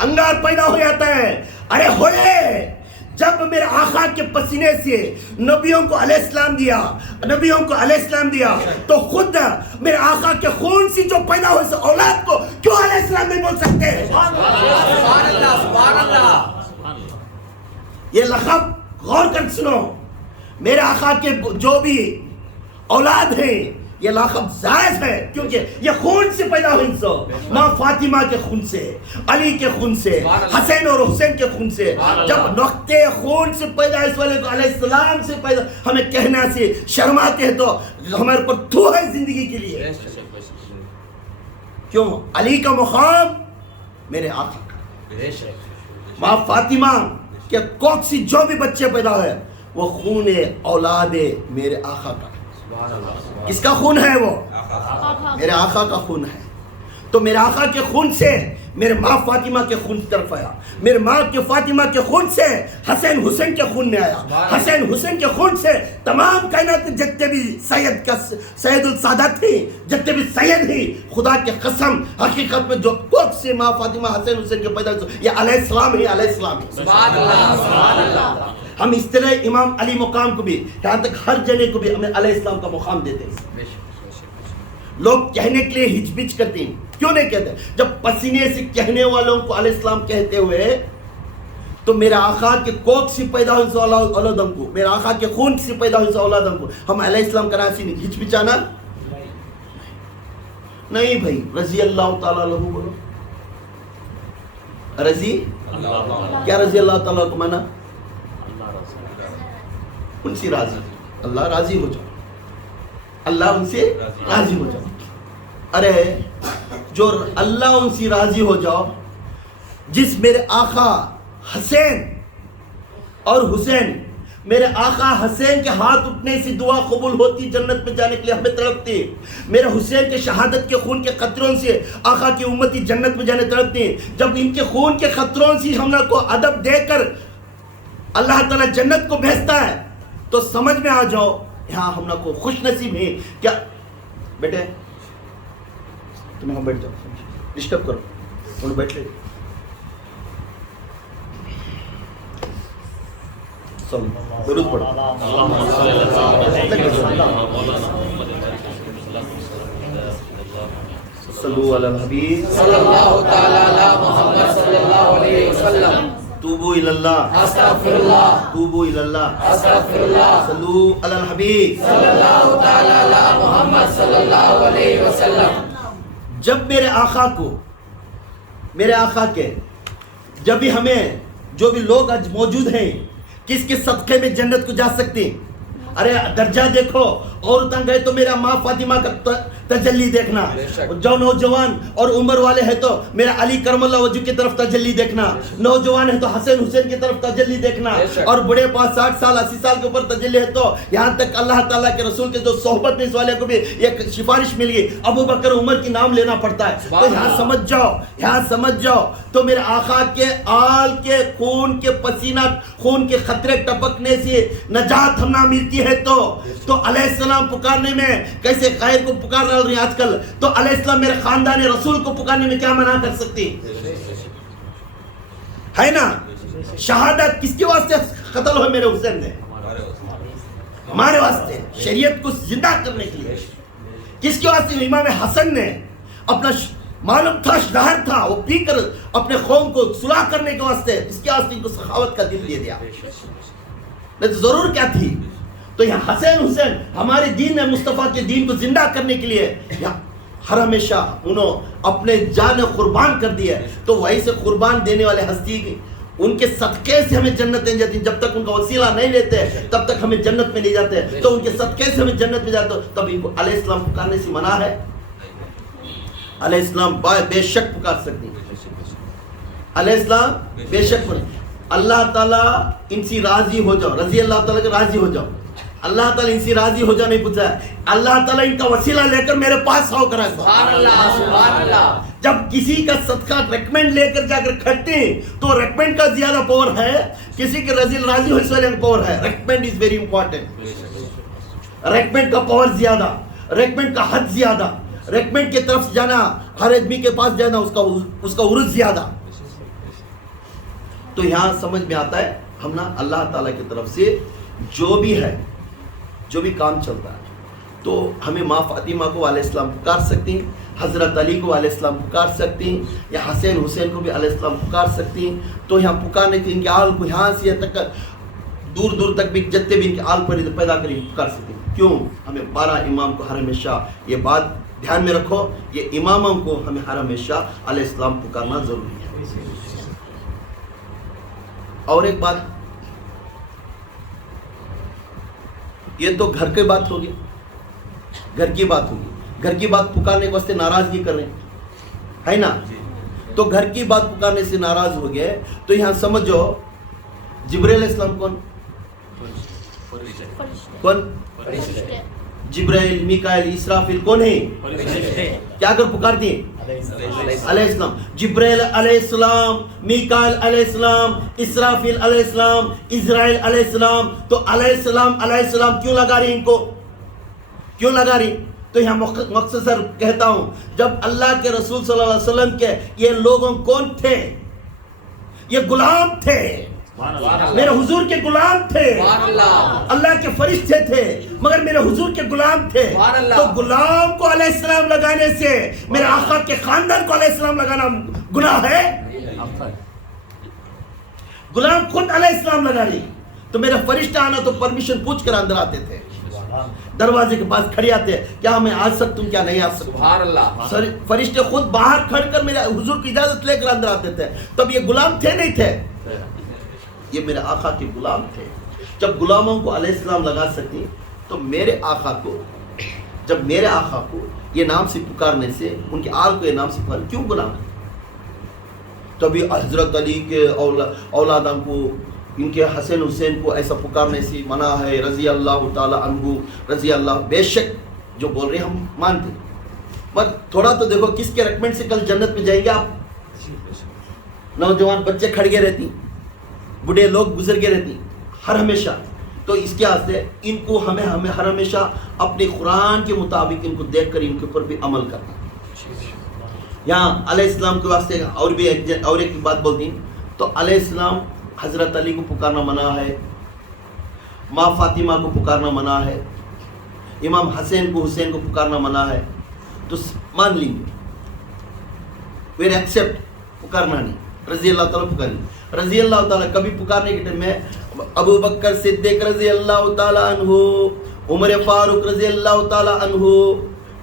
انگار پیدا ہو جاتا ہے. ارے ہوئے جب میرے آقا کے پسینے سے نبیوں کو علیہ السلام دیا، نبیوں کو علیہ السلام دیا، تو خود میرے آقا کے خون سے جو پیدا ہوئے اولاد کو کیوں علیہ السلام نہیں بول سکتے؟ سبحان اللہ سبحان اللہ. یہ لقب غور کر سنو. میرے آقا کے جو بھی اولاد ہیں یہ لقب جائز ہے کیونکہ یہ خون سے پیدا ہوئی سو. ماں فاطمہ کے خون سے، علی کے خون سے، حسین اور حسین کے خون سے. جب نقطے خون سے پیدا اس والے کو علیہ السلام سے پیدا ہمیں کہنا سے شرماتے ہیں تو ہمارے پر تو ہے زندگی کے لیے. کیوں؟ علی کا مقام میرے آقا کا. ماں فاطمہ کے کوکھ سے جو بھی بچے پیدا ہوئے وہ خون اولاد میرے آقا کا. کس کا خون ہے؟ وہ میرے آقا کا خون ہے. تو میرے آقا کے خون سے میرے ماں فاطمہ کے خون کی طرف آیا. میرے ماں کے فاطمہ کے خون سے حسین حسین کے خون میں آیا. حسین حسین کے خون سے تمام کائنات کے جتنے بھی سید السادات تھے، جتنے بھی سید ہیں، خدا کے قسم حقیقت میں جو کوکھ سے ماں فاطمہ حسین حسین کے پیدا یہ علیہ السلام ہی علیہ السلام ہے. سبحان اللہ سبحان اللہ. ہم اس طرح امام علی مقام کو بھی یہاں تک ہر جنے کو بھی ہمیں علیہ السلام کا مقام دیتے ہیں. لوگ کہنے کے لیے ہچ کرتے ہیں. کیوں نہیں کہتے؟ جب پسینے سے کہنے والوں کو علیہ السلام کہتے ہوئے تو میرے آقا کے کوکھ سے پیدا ہوئی سے اولادم کو، میرے آقا کے خون سے پیدا ہوئی سے اولادم کو ہم علیہ السلام کرانا سی نہیں. ہچپچانا نہیں بھائی. رضی اللہ تعالیٰ عنہ بولو. رضی کیا رضی اللہ تعالیٰ کو مانا؟ ان سے راضی. اللہ راضی ہو جاؤ، اللہ ان سے راضی ہو جاؤ. ارے جو اللہ ان سے راضی ہو جاؤ، جس میرے آقا حسین اور حسین، میرے آقا حسین کے ہاتھ اٹھنے سے دعا قبول ہوتی، جنت میں جانے کے لیے ہمیں تڑپتے. میرے حسین کے شہادت کے خون کے قطروں سے آقا کی امتی جنت میں جانے تڑپتے. جب ان کے خون کے قطروں سے ہم نے کو ادب دے کر اللہ تعالیٰ جنت کو بھیجتا ہے تو سمجھ میں آ جاؤ یہاں ہم کو خوش نصیب ہیں. کیا بیٹے تم یہاں بیٹھ جاؤ، ڈسٹرب کرو، تم بیٹھ لے. درود پڑھو. صلو علی الحبیب صلی اللہ تعالی علی محمد صلی اللہ علیہ وسلم. توبو الی اللہ استغفر اللہ توبو الی اللہ استغفر اللہ. صلو علی الحبیب صلی اللہ تعالی علی محمد صلی اللہ علیہ وسلم. جب میرے آقا کو، میرے آقا کے جب بھی ہمیں جو بھی لوگ آج موجود ہیں کس کے صدقے میں جنت کو جا سکتے ہیں. ارے درجہ دیکھو، عورتیں گئے تو میرا ماں فاطمہ کا تجلی دیکھنا، جو نوجوان اور عمر والے ہیں تو میرا علی کرم اللہ وجہ کی طرف تجلی دیکھنا، نوجوان ہے تو حسین حسین کی طرف تجلی دیکھنا، اور بڑے 60 سال 80 سال کے اوپر تجلی ہے تو یہاں تک اللہ تعالیٰ کے رسول کے جو صحبت میں اس والے کو بھی ایک سفارش مل گئی، ابو بکر عمر کی نام لینا پڑتا ہے. تو یہاں سمجھ جاؤ، یہاں سمجھ جاؤ تو میرے آقا کے آل کے خون کے پسینہ خون کے خطرے ٹپکنے سے نجات ہم نہ ملتی ہے تو علیہ السلام پکارنے میں کیسے غیر کو پکار رہے ہیں آج کل، تو علیہ السلام میرے خاندان رسول کو پکارنے میں کیا منع کر سکتی ہے نا. شہادت کس کے واسطے قتل ہوئے میرے حسین نے؟ ہمارے واسطے شریعت کو زندہ کرنے کے لیے. کس کے واسطے؟ امام حسن نے اپنا معلوم تھا، ظاہر تھا، وہ پی کر اپنے قوم کو صلح کرنے کے واسطے اس کے واسطے ان کو سخاوت کا دل دے دیا. نہیں تو ضرور کیا تھی. تو یہ حسین ہمارے دین میں مصطفیٰ کے دین کو زندہ کرنے کے لیے ہر ہمیشہ انہوں اپنے جان قربان کر دی ہے. تو وہی سے قربان دینے والے ہستی ان کے صدقے سے ہمیں جنت نہیں جاتی. جب تک ان کا وسیلہ نہیں لیتے تب تک ہمیں جنت میں نہیں جاتے. تو ان کے صدقے سے ہمیں جنت میں جاتے. تب ان کو علیہ السلام پکارنے سے منع ہے. علیہ السلام بے شک پکار سکتے ہیں. علیہ السلام بے شک اللہ تعالیٰ ان سے راضی ہو جاؤ، رضی اللہ تعالیٰ کے راضی ہو جاؤ. اللہ تعالیٰ ان سے راضی ہو جاؤ نہیں پوچھا ہے. اللہ تعالیٰ ان کا وسیلہ لے کر میرے پاس آؤ کرا. سبحان اللہ سبحان اللہ. جب کسی کا صدقہ ریکمینڈ لے کر جا کر کھڑتے ہیں تو ریکمینڈ کا زیادہ پاور ہے، کسی کے راضی ہو اس والے کا پاور ہے. Recommend is very important. Recommend کا پاور زیادہ، ریکمینڈ کا حد زیادہ، ریکمینڈ کی طرف جانا، ہر آدمی کے پاس جانا اس کا عرض زیادہ. تو یہاں سمجھ میں آتا ہے ہم نا اللہ تعالیٰ کی طرف سے جو بھی ہے، جو بھی کام چلتا ہے، تو ہمیں ماں فاطمہ کو علیہ السلام پکار سکتی ہیں، حضرت علی کو علیہ السلام پکار سکتی ہیں، یا حسین کو بھی علیہ السلام پکار سکتی ہیں. تو یہاں پکارنے کی ان کے آل کو یہاں سے تک دور دور تک بھی جتنے بھی ان کے آل پیدا کری پکار سکتی ہیں. کیوں؟ ہمیں 12 امام کو ہر ہمیشہ یہ بات دھیان میں رکھو، یہ اماموں کو ہمیں ہر ہمیشہ علیہ السلام پکارنا ضروری ہے. اور ایک بات، یہ تو گھر کی بات ہوگی، گھر کی بات ہوگی. گھر کی بات پکارنے کے واسطے ناراضگی کر رہے ہیں، ہے نا؟ تو گھر کی بات پکارنے سے ناراض ہو گئے. تو یہاں سمجھو جبرائیل علیہ السلام کون؟ جبرائیل، میکائیل، اسرافیل کون ہیں؟ کیا کر پکارتے ہیں؟ علیہ السلام. جبرائیل علیہ السلام، میکائیل علیہ السلام، اسرافیل علیہ السلام، اسرائیل علیہ السلام. تو علیہ السلام کیوں لگا رہی ان کو؟ کیوں لگا رہی؟ تو یہاں مختصر کہتا ہوں، جب اللہ کے رسول صلی اللہ علیہ وسلم کے یہ لوگوں کون تھے؟ یہ غلام تھے، میرے حضور کے غلام تھے. اللہ کے فرشتے تھے مگر میرے حضور کے غلام تھے. تو غلام کو علیہ السلام لگانے سے میرے آقا کے خاندان کو علیہ السلام لگانا گناہ ہے؟ غلام خود علیہ السلام لگا رہی. تو میرے فرشتہ آنا تو پرمیشن پوچھ کر اندر آتے تھے، دروازے کے پاس کھڑے آتے، کیا میں آ سکتا ہوں، کیا نہیں آ سکتا. سبحان اللہ. فرشتے خود باہر کھڑ کر میرے حضور کی اجازت لے کر اندر آتے تھے. تب یہ غلام تھے نہیں تھے، یہ میرے آقا کے غلام تھے. جب غلاموں کو علیہ السلام لگا سکتی تو میرے آقا کو، جب میرے آقا کو یہ نام سے پکارنے سے، ان کے آل کو یہ نام سے پکارنے کیوں غلام ہے؟ تبھی حضرت علی کے اولادوں کو، ان کے حسین کو ایسا پکارنے سے منع ہے. رضی اللہ تعالیٰ عنہ، رضی اللہ. بے شک جو بول رہے ہیں ہم مانتے، مگر تھوڑا تو دیکھو کس کے ریکمینڈ سے کل جنت میں جائیں گے آپ. نوجوان بچے کھڑ گئے رہتی، بڑے لوگ گزر گئے رہتی ہر ہمیشہ. تو اس کے واسطے ان کو ہمیں ہر ہمیشہ اپنے قرآن کے مطابق ان کو دیکھ کر ان کے اوپر بھی عمل کرنا. یہاں علیہ السلام کے واسطے اور ایک بات بولتی ہیں. تو علیہ السلام حضرت علی کو پکارنا منع ہے، ماں فاطمہ کو پکارنا منع ہے، امام حسین کو پکارنا منع ہے. تو مان لیں گے، ویل ایکسیپٹ، پکارنا نہیں. رضی اللہ تعالیٰ پکاریں. رضی اللہ تعالیٰ کبھی پکارنے کے ٹائم میں ابو بکر صدیق رضی اللہ تعالیٰ عنہ، عمر فاروق رضی اللہ تعالیٰ عنہ،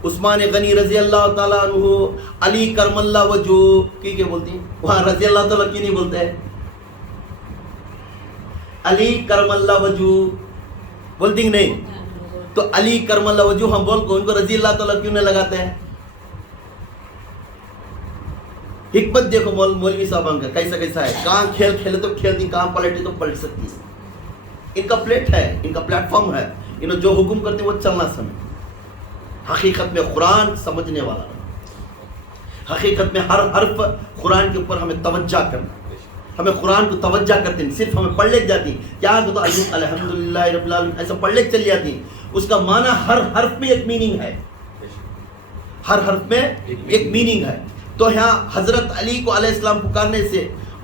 عثمان غنی رضی اللہ تعالیٰ عنہ، علی کرم اللہ وجہ کی کیا بولتی ہیں؟ وہاں رضی اللہ تعالیٰ کی نہیں بولتے ہیں، علی کرم اللہ وجہ بولتی ہیں نہیں. تو علی کرم اللہ وجہ ہم بول کو ان کو رضی اللہ تعالیٰ کیوں نہیں لگاتے ہیں؟ حکمت دیکھو مولوی صاحب کا کیسا ہے. کہاں کھیل کھیلے تو کھیلتی، کہاں پلٹے تو پلٹ سکتی. ان کا پلیٹ ہے، ان کا پلیٹ فارم ہے. انہوں جو حکم کرتے وہ چلنا سمجھ. حقیقت میں قرآن سمجھنے والا رہا. حقیقت میں ہر حرف قرآن کے اوپر ہمیں توجہ کرنا. ہمیں قرآن کو توجہ کرتے ہیں، صرف ہمیں پڑھ لے جاتی کیا تو الحمدللہ رب العالمین ایسا پڑھ لے چلی جاتی. اس کا معنی ہر حرف میں ایک میننگ ہے، ہر حرف میں ایک میننگ ہے. تو یہاں حضرت علی کو علیہ السلام پکارنے سے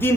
3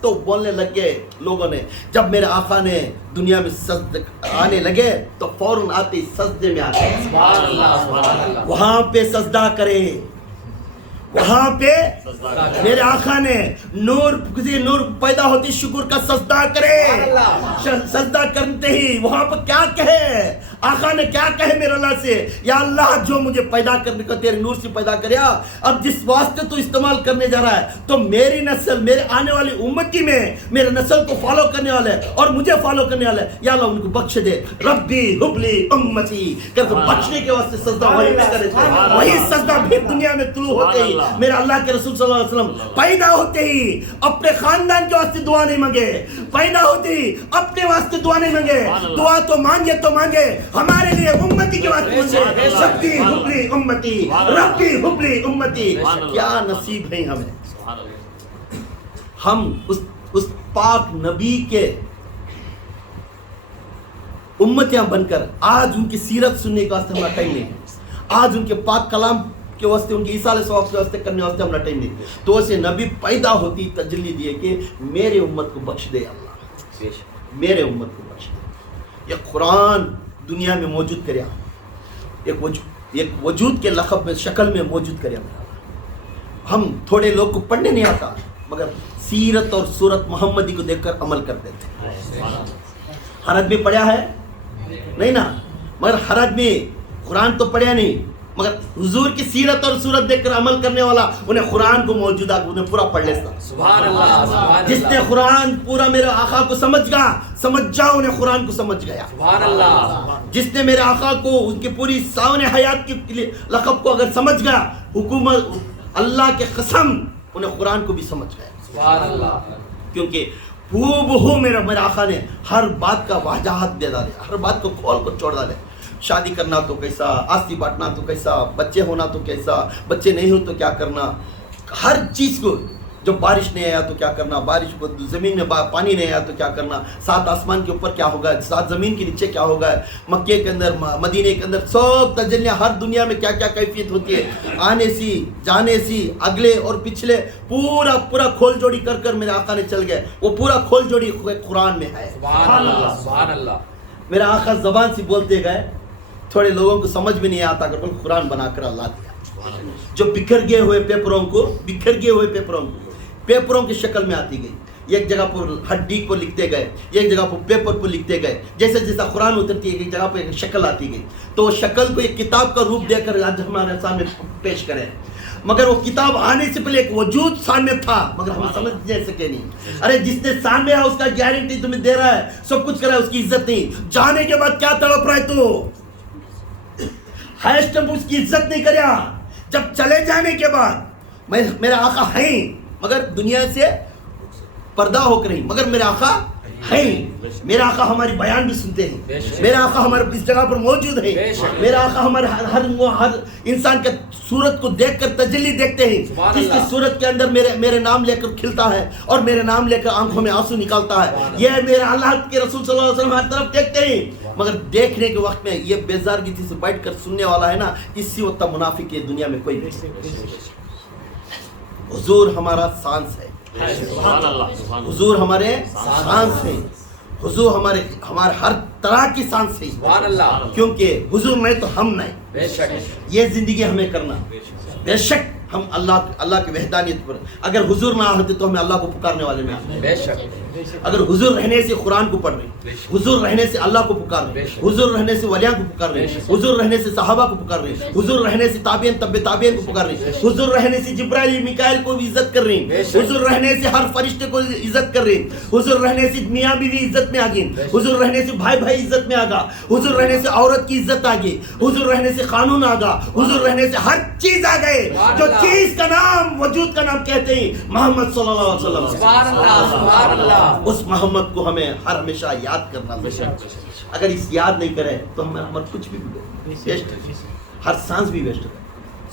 تو بولنے لگ گئے لوگوں نے, جب میرے آقا نے دنیا میں سجدے آنے لگے تو فوراً آتے ہی سجدے میں آتے. سبحان اللہ سبحان اللہ. وہاں پہ سجدہ کرے, وہاں پہ میرے آقا نے نور, کسی نور پیدا ہوتی شکر کا سجدہ کرے. سجدہ کرتے ہی وہاں پہ کیا کہے, آقا نے کیا کہے میرے اللہ سے, یا اللہ جو مجھے پیدا کرنے کا تیرے نور سے پیدا کریا, اب جس واسطے تو استعمال کرنے جا رہا ہے تو میری نسل, میرے آنے والی امتی میں میرے نسل کو فالو کرنے والے اور مجھے فالو کرنے والے, یا اللہ ان کو بخش دے. ربی حبلی امتی کہ بخشنے کے واسطے سجدہ وہی پہ کرے تھے. وہی سجدہ بھی دنیا میں طلوع ہوتے ہی میرے اللہ کے رسول صلی اللہ علیہ وسلم پیدا ہوتے ہی اپنے خاندان کے واسطے دعا نہیں مانگے, پیدا ہوتے ہی اپنے واسطے دعا نہیں مانگے. دعا تو مانگے ہمارے لیے امتی کے واسطے مانگے. ربی حبلی امتی, ربی حبلی امتی. کیا نصیب ہے ہمیں, ہم اس پاک نبی کے امتیاں بن کر آج ان کی سیرت سننے کے واسطے ہمارا ٹائم نہیں ہے. آج ان کے پاک کلام کے واسطے, ان کی ایصال ثواب کے واسطے کرنے واسطے ہمارا ٹائم نہیں. تو اسے نبی پیدا ہوتی تجلی دیے کہ میرے امت کو بخش دے اللہ, میرے امت کو بخش دے. یہ قرآن دنیا میں موجود کریا, ایک وجود کے لقب میں شکل میں موجود کریا. ہم تھوڑے لوگ کو پڑھنے نہیں آتا مگر سیرت اور صورت محمدی کو دیکھ کر عمل کرتے تھے. ہر آدمی پڑھا ہے نہیں نا, مگر ہر آدمی قرآن تو پڑھیا نہیں, مگر حضور کی سیرت اور صورت دیکھ کر عمل کرنے والا انہیں قرآن کو موجودہ انہیں پورا پڑھ لیتا. سبحان اللہ سبحان اللہ. جس نے قرآن پورا میرے آقا کو سمجھ جا انہیں قرآن کو سمجھ گیا. سبحان اللہ. جس نے میرے آقا کو ان کی پوری ساون حیات کی لقب کو اگر سمجھ گیا, حکومت اللہ کے قسم انہیں قرآن کو بھی سمجھ گیا. سبحان اللہ. کیونکہ ہو میرے آقا نے ہر بات کا وضاحت دے ڈالے, ہر بات کو کھول کو چھوڑ ڈالے. شادی کرنا تو کیسا, آستی بانٹنا تو کیسا, بچے ہونا تو کیسا, بچے نہیں ہو تو کیا کرنا, ہر چیز کو. جب بارش نہیں آیا تو کیا کرنا, بارش کو زمین میں پانی نہیں آیا تو کیا کرنا, سات آسمان کے اوپر کیا ہوگا, سات زمین کے نیچے کیا ہوگا, مکے کے اندر مدینے کے اندر سب تجلیاں, ہر دنیا میں کیا کیا کیفیت ہوتی ہے, آنے سی جانے سی, اگلے اور پچھلے پورا کھول جوڑی کر میرے آقا نے چل گئے. وہ پورا کھول جوڑی قرآن میں ہے. سبحان اللہ سبحان اللہ. میرا آقا زبان سے بولتے گئے, تھوڑے لوگوں کو سمجھ میں نہیں آتا کہ قرآن بنا کر اللہ دیا. جو بکھر گئے ہوئے پیپروں کی شکل میں آتی گئی. ایک جگہ پر ہڈی کو لکھتے گئے, ایک جگہ پر پیپر کو لکھتے گئے, جیسا قرآن اترتی ہے ایک جگہ پر ایک شکل آتی گئی. تو وہ شکل کو ایک کتاب کا روپ دے کر آج ہمارے سامنے پیش کریں. مگر وہ کتاب آنے سے پہلے ایک وجود سامنے تھا, مگر ہم سمجھ نہیں سکے نہیں. ارے جس نے سامنے ہے اس کا گارنٹی تمہیں دے رہا ہے, سب کچھ کر رہا ہے, اس کی عزت نہیں. جانے کے بعد کیا تڑپ رہا ہے تو ہیشٹم اس کی عزت نہیں کریا. جب چلے جانے کے بعد میرے آقا ہیں مگر دنیا سے پردہ ہو کر نہیں, مگر میرے آقا ہیں. میرے آقا ہماری بیان بھی سنتے ہیں, میرے آقا ہمارے اس جگہ پر موجود ہیں. میرے آقا ہمارے ہر انسان کے صورت کو دیکھ کر تجلی دیکھتے ہیں. جس کی صورت کے اندر میرے نام لے کر کھلتا ہے اور میرے نام لے کر آنکھوں میں آنسو نکالتا ہے. یہ میرے اللہ کے رسول صلی اللہ علیہ وسلم ہر طرف دیکھتے ہیں, مگر دیکھنے کے وقت میں یہ بیزارگی سے بیٹھ کر سننے والا ہے نا, اسی وقت منافق ہے دنیا میں کوئی نہیں. حضور ہمارا سانس ہے, حضور ہمارے سانس ہیں, حضور ہمارے ہر طرح کی سانس ہے. سبحان اللہ. کیونکہ حضور نہیں تو ہم نہیں. بے شک یہ زندگی ہمیں کرنا. بے شک ہم اللہ کی وحدانیت پر, اگر حضور نہ ہوتے تو ہمیں اللہ کو پکارنے والے نہیں. بے شک. اگر حضور رہنے سے قرآن کو پڑھ رہے, حضور رہنے سے اللہ کو پکار رہے, حضور رہنے سے ولیاں کو پکار رہے, حضور رہنے سے صحابہ کو پکار رہے, حضور رہنے سے تابعین تبع تابعین کو پکار رہے, حضور رہنے سے جبرائیل میکائیل کو بھی عزت کر رہے, حضور رہنے سے ہر فرشتے کو عزت کر رہے, حضور رہنے سے میاں بیوی عزت میں آ گئی, حضور رہنے سے بھائی بھائی عزت میں آ گا, حضور رہنے سے عورت کی عزت آ گئی, حضور رہنے سے قانون آ گا, حضور رہنے سے ہر چیز آ گئے. جو چیز کا نام وجود کا نام کہتے ہیں محمد صلی اللہ علیہ وسلم. سبحان اللہ سبحان اللہ. اس محمد کو ہمیں ہمیشہ یاد کرنا. اگر اس یاد نہیں کرے تو ہمارا کچھ بھی ویسٹ ہے, ہر سانس بھی ویسٹ ہے.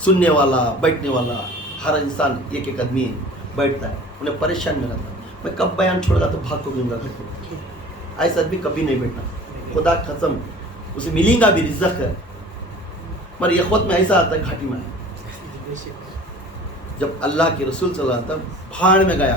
سننے والا, بیٹھنے والا, ہر انسان ایک ایک آدمی بیٹھتا ہے, انہیں پریشان میں رہتا. میں کب بیان چھوڑ گا تو بھاگ کو گوں گا, ایسا آدمی کبھی نہیں بیٹھنا. خدا قسم اسے ملیں گا بھی رزق ہے, مگر یہ خود میں ایسا آتا ہے گھاٹی میں جب اللہ کے رسول صلی اللہ علیہ وسلم پہاڑ میں گیا,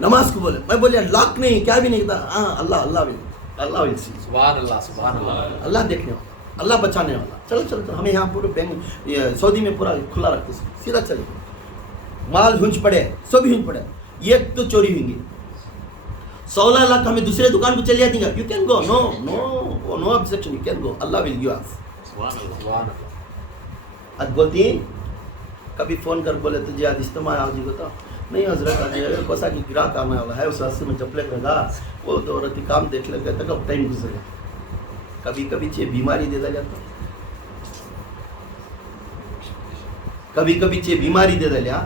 نماز کو بولے. میں بولے لاکھ نہیں, کیا بھی نہیں کہتا. ہاں اللہ ول سی, سبحان اللہ سبحان اللہ. اللہ دیکھنے والا, اللہ بچانے والا. چلو ہمیں یہاں پورے بینک سعودی میں پورا کھلا رکھتے, سیدھا چلے. مال ہنج پڑے, سب ہنج پڑے, یہ تو چوری ہوئیں گی. 16 لاکھ ہمیں دوسرے دکان کو چلے جاتی ہیں. You can go, no objection, you can go, Allah will give us. سبحان اللہ. سبحان اللہ. اب بولتی ہیں کبھی فون کر بولے تو جی آج اجتماع آؤ جی بتا. نہیں حضرت آج کوسا کی گراہک آنے والا ہے, اس راستے میں چپلے لگا, وہ تو عورت کام دیکھ لے گئے تک اب ٹائم گزرے. کبھی کبھی چھ بیماری دے جاتا, کبھی کبھی چھ بیماری دے لیا.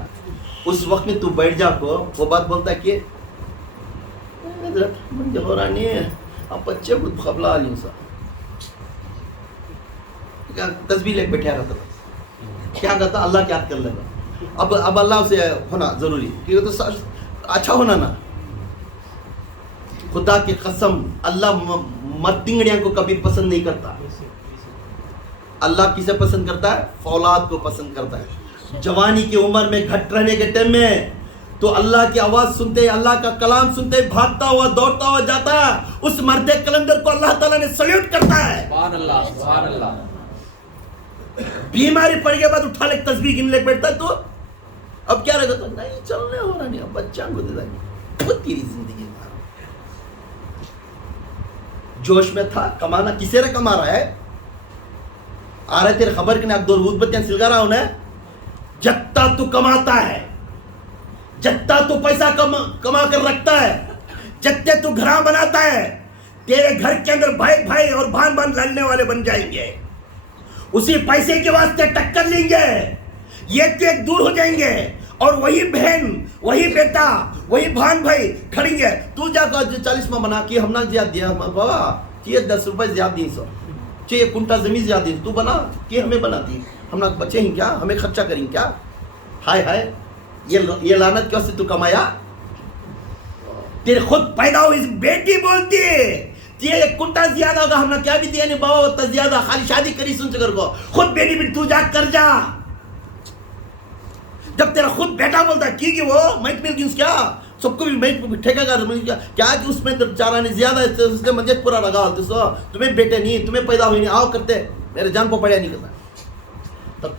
اس وقت میں تو بیٹھ جا کو وہ بات بولتا ہے کہ حضرت من ہو رہا نہیں ہے, اب بچے کو خبلا لوں سا. تصویر لے بیٹھا رہتا تھا, کیا کہتا اللہ کی یاد کر لے گا. اب اللہ سے ہونا ضروری, کیونکہ تو اچھا ہونا نا. خدا کی قسم اللہ مرتنگڑیاں کو کبھی پسند نہیں کرتا. اللہ کسے پسند کرتا ہے؟ فولاد کو پسند کرتا ہے. جوانی کی عمر میں گھٹ رہنے کے ٹائم میں تو اللہ کی آواز سنتے, اللہ کا کلام سنتے, بھاگتا ہوا دوڑتا ہوا جاتا ہے. اس مرد کلندر کو اللہ تعالیٰ نے سلیوٹ کرتا ہے. سبحان اللہ سبحان اللہ. بیماری پڑ گیا بعد اٹھا لے تسبیح گن لے بیٹھتا تو اب کیا رہتا, نہیں چلنے ہو رہا نہیں, اب بچہ کو دے دیں خود تیری زندگی میں جوش میں تھا. کمانا کسے رہا کما رہا ہے, آ رہے تیرے خبر کہ نہیں اب 2 روز بچیاں سلگا رہا ہونا ہے. جتنا تو کماتا ہے, جتنا تو پیسہ کما کر رکھتا ہے, جتنے تو گھراں بناتا ہے, تیرے گھر کے اندر بھائی اور بھان لڑنے والے بن جائیں گے. اسی پیسے کے واسطے ٹکر لیں گے, یہ تو ایک دور ہو جائیں گے, اور وہی بہن, وہی بیٹا, وہی بھان بھائی کھڑیں گے. تو جا کر 40 میں بنا کے ہم نے زیادہ دیا بابا, چاہیے 10 روپے زیادہ دی, 100 چاہیے کنٹا زمین زیادہ دی, تو بنا کہ ہمیں بنا دی, ہم نے بچے ہیں کیا, ہمیں خرچہ کریں کیا. ہائے یہ لعنت کیوں سے تو کمایا. تیرے خود پیدا ہوئی بیٹی بولتی ہے یہ ایک کنٹا زیادہ ہوگا, ہم نے کیا بھی دیا نہیں بابا اتنا زیادہ, خالی شادی کری سن چکر کو, خود بیٹی بھی تو جا کر جا. جب تیرا خود بیٹا بولتا ہے کہ وہ مائک مل گئی کیا, سب کو بھی ٹھیکہ کر کیا کہ اس میں چارہ نے زیادہ اس نے مجھے پورا لگا, تمہیں بیٹے نہیں, تمہیں پیدا ہوئی نہیں, آؤ کرتے, میرے جان کو پڑیا نہیں کرتا. تب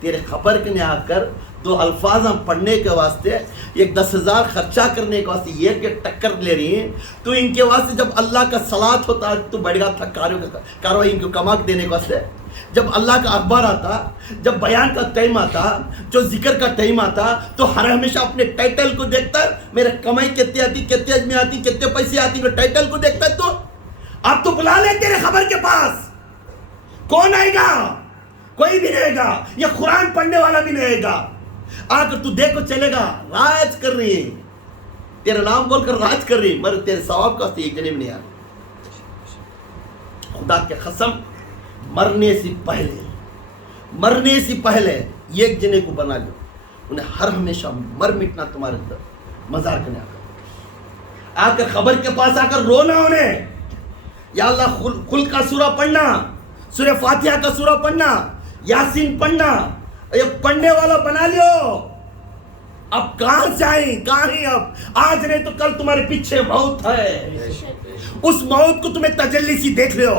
تیرے خبر کے نے آ کر 2 الفاظ ہم پڑھنے کے واسطے, ایک 10,000 خرچہ کرنے کے واسطے یہ کہ ٹکر لے رہی ہیں. تو ان کے واسطے جب اللہ کا صلات ہوتا تو بڑھ گا تھا کاروائی ان کو کما کے دینے کے واسطے. جب اللہ کا اخبار آتا, جب بیان کا ٹائم آتا, جو ذکر کا ٹائم آتا, تو ہر ہمیشہ اپنے ٹائٹل کو دیکھتا ہے, میرے کمائی کتنے آتی, کتنے اجمے آتی, کتنے پیسے آتی, میں ٹائٹل کو دیکھتا ہے. تو آپ تو بلا لیں تیرے خبر کے پاس, کون آئے گا, کوئی بھی نہیں آئے گا, یہ قرآن پڑھنے والا بھی نہیں آئے گا. آ کر تو دیکھو چلے گا راج کر رہی ہے, تیرا نام بول کر راج کر رہی ہے, مگر تیرے ثواب کا واسطے ایک جنے میں نہیں آ رہا. خدا کے قسم مرنے سے پہلے ایک جنے کو بنا لو, انہیں ہر ہمیشہ مر مٹنا تمہارے مزار کرنے آ کر خبر کے پاس آ کر رونا انہیں, یا اللہ کل کا سورہ پڑھنا, سورہ فاتحہ کا سورہ پڑھنا, یاسین پڑھنا, یہ پڑھنے والا بنا لیو. اب کہاں سے آئیں, کہاں ہیں اب, آج نہیں تو کل تمہارے پیچھے موت ہے. اس موت کو تمہیں تجلی سی دیکھ لیو,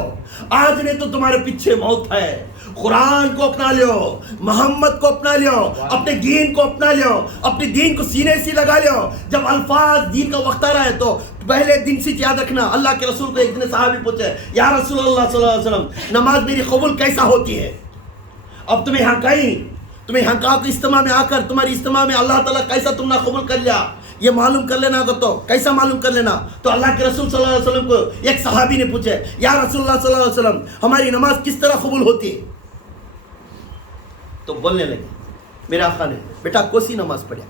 آج نہیں تو تمہارے پیچھے موت ہے. قرآن کو اپنا لیو, محمد کو اپنا لیو, اپنے دین کو اپنا لیو, اپنے دین کو سینے سے لگا لیو. جب الفاظ دین کا وقت آ رہا ہے تو پہلے دن سے یاد رکھنا. اللہ کے رسول کو ایک دن صحابی پوچھے, یا رسول اللہ صلی اللہ علیہ وسلم نماز میری قبول کیسا ہوتی ہے. اب تمہیں یہاں کہا کہ اجتماع میں آ کر تمہاری اجتماع میں اللہ تعالیٰ کیسا تم نے قبول کر لیا, یہ معلوم کر لینا. اگر تو کیسا معلوم کر لینا, تو اللہ کے رسول صلی اللہ علیہ وسلم کو ایک صحابی نے پوچھے, یا رسول اللہ صلی اللہ علیہ وسلم ہماری نماز کس طرح قبول ہوتی ہے. تو بولنے لگے, میرے آقا نے بیٹا کوسی نماز پڑھا.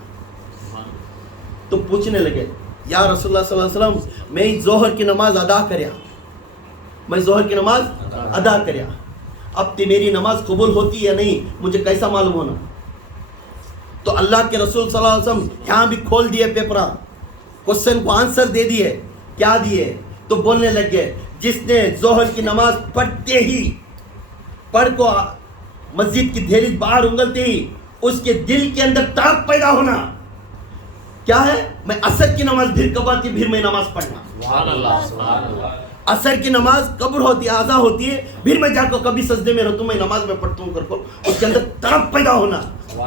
تو پوچھنے لگے, یا رسول اللہ صلی اللہ علیہ وسلم میں ظہر کی نماز ادا کریا, اب تی میری نماز قبول ہوتی یا نہیں مجھے کیسا معلوم ہونا. تو اللہ کے رسول صلی اللہ علیہ وسلم یہاں بھی کھول دیے پیپرا, کوشچن کو آنسر دے دیے. کیا دیے, تو بولنے لگ گئے, جس نے ظہر کی نماز پڑھتے ہی پڑھ کو مسجد کی دھیرج باہر انگلتے ہی اس کے دل کے اندر تاپ پیدا ہونا, کیا ہے؟ میں عصر کی نماز بھر کب آتی ہے؟ بھر میں نماز پڑھنا. سبحان اللہ سبحان اللہ. عصر کی نماز قبر ہوتی ہے، اذان ہوتی ہے، پھر میں جا کر کبھی سجدے میں رہتا ہوں، میں نماز میں پڑھتا ہوں کر اس کے اندر تڑپ پیدا ہونا.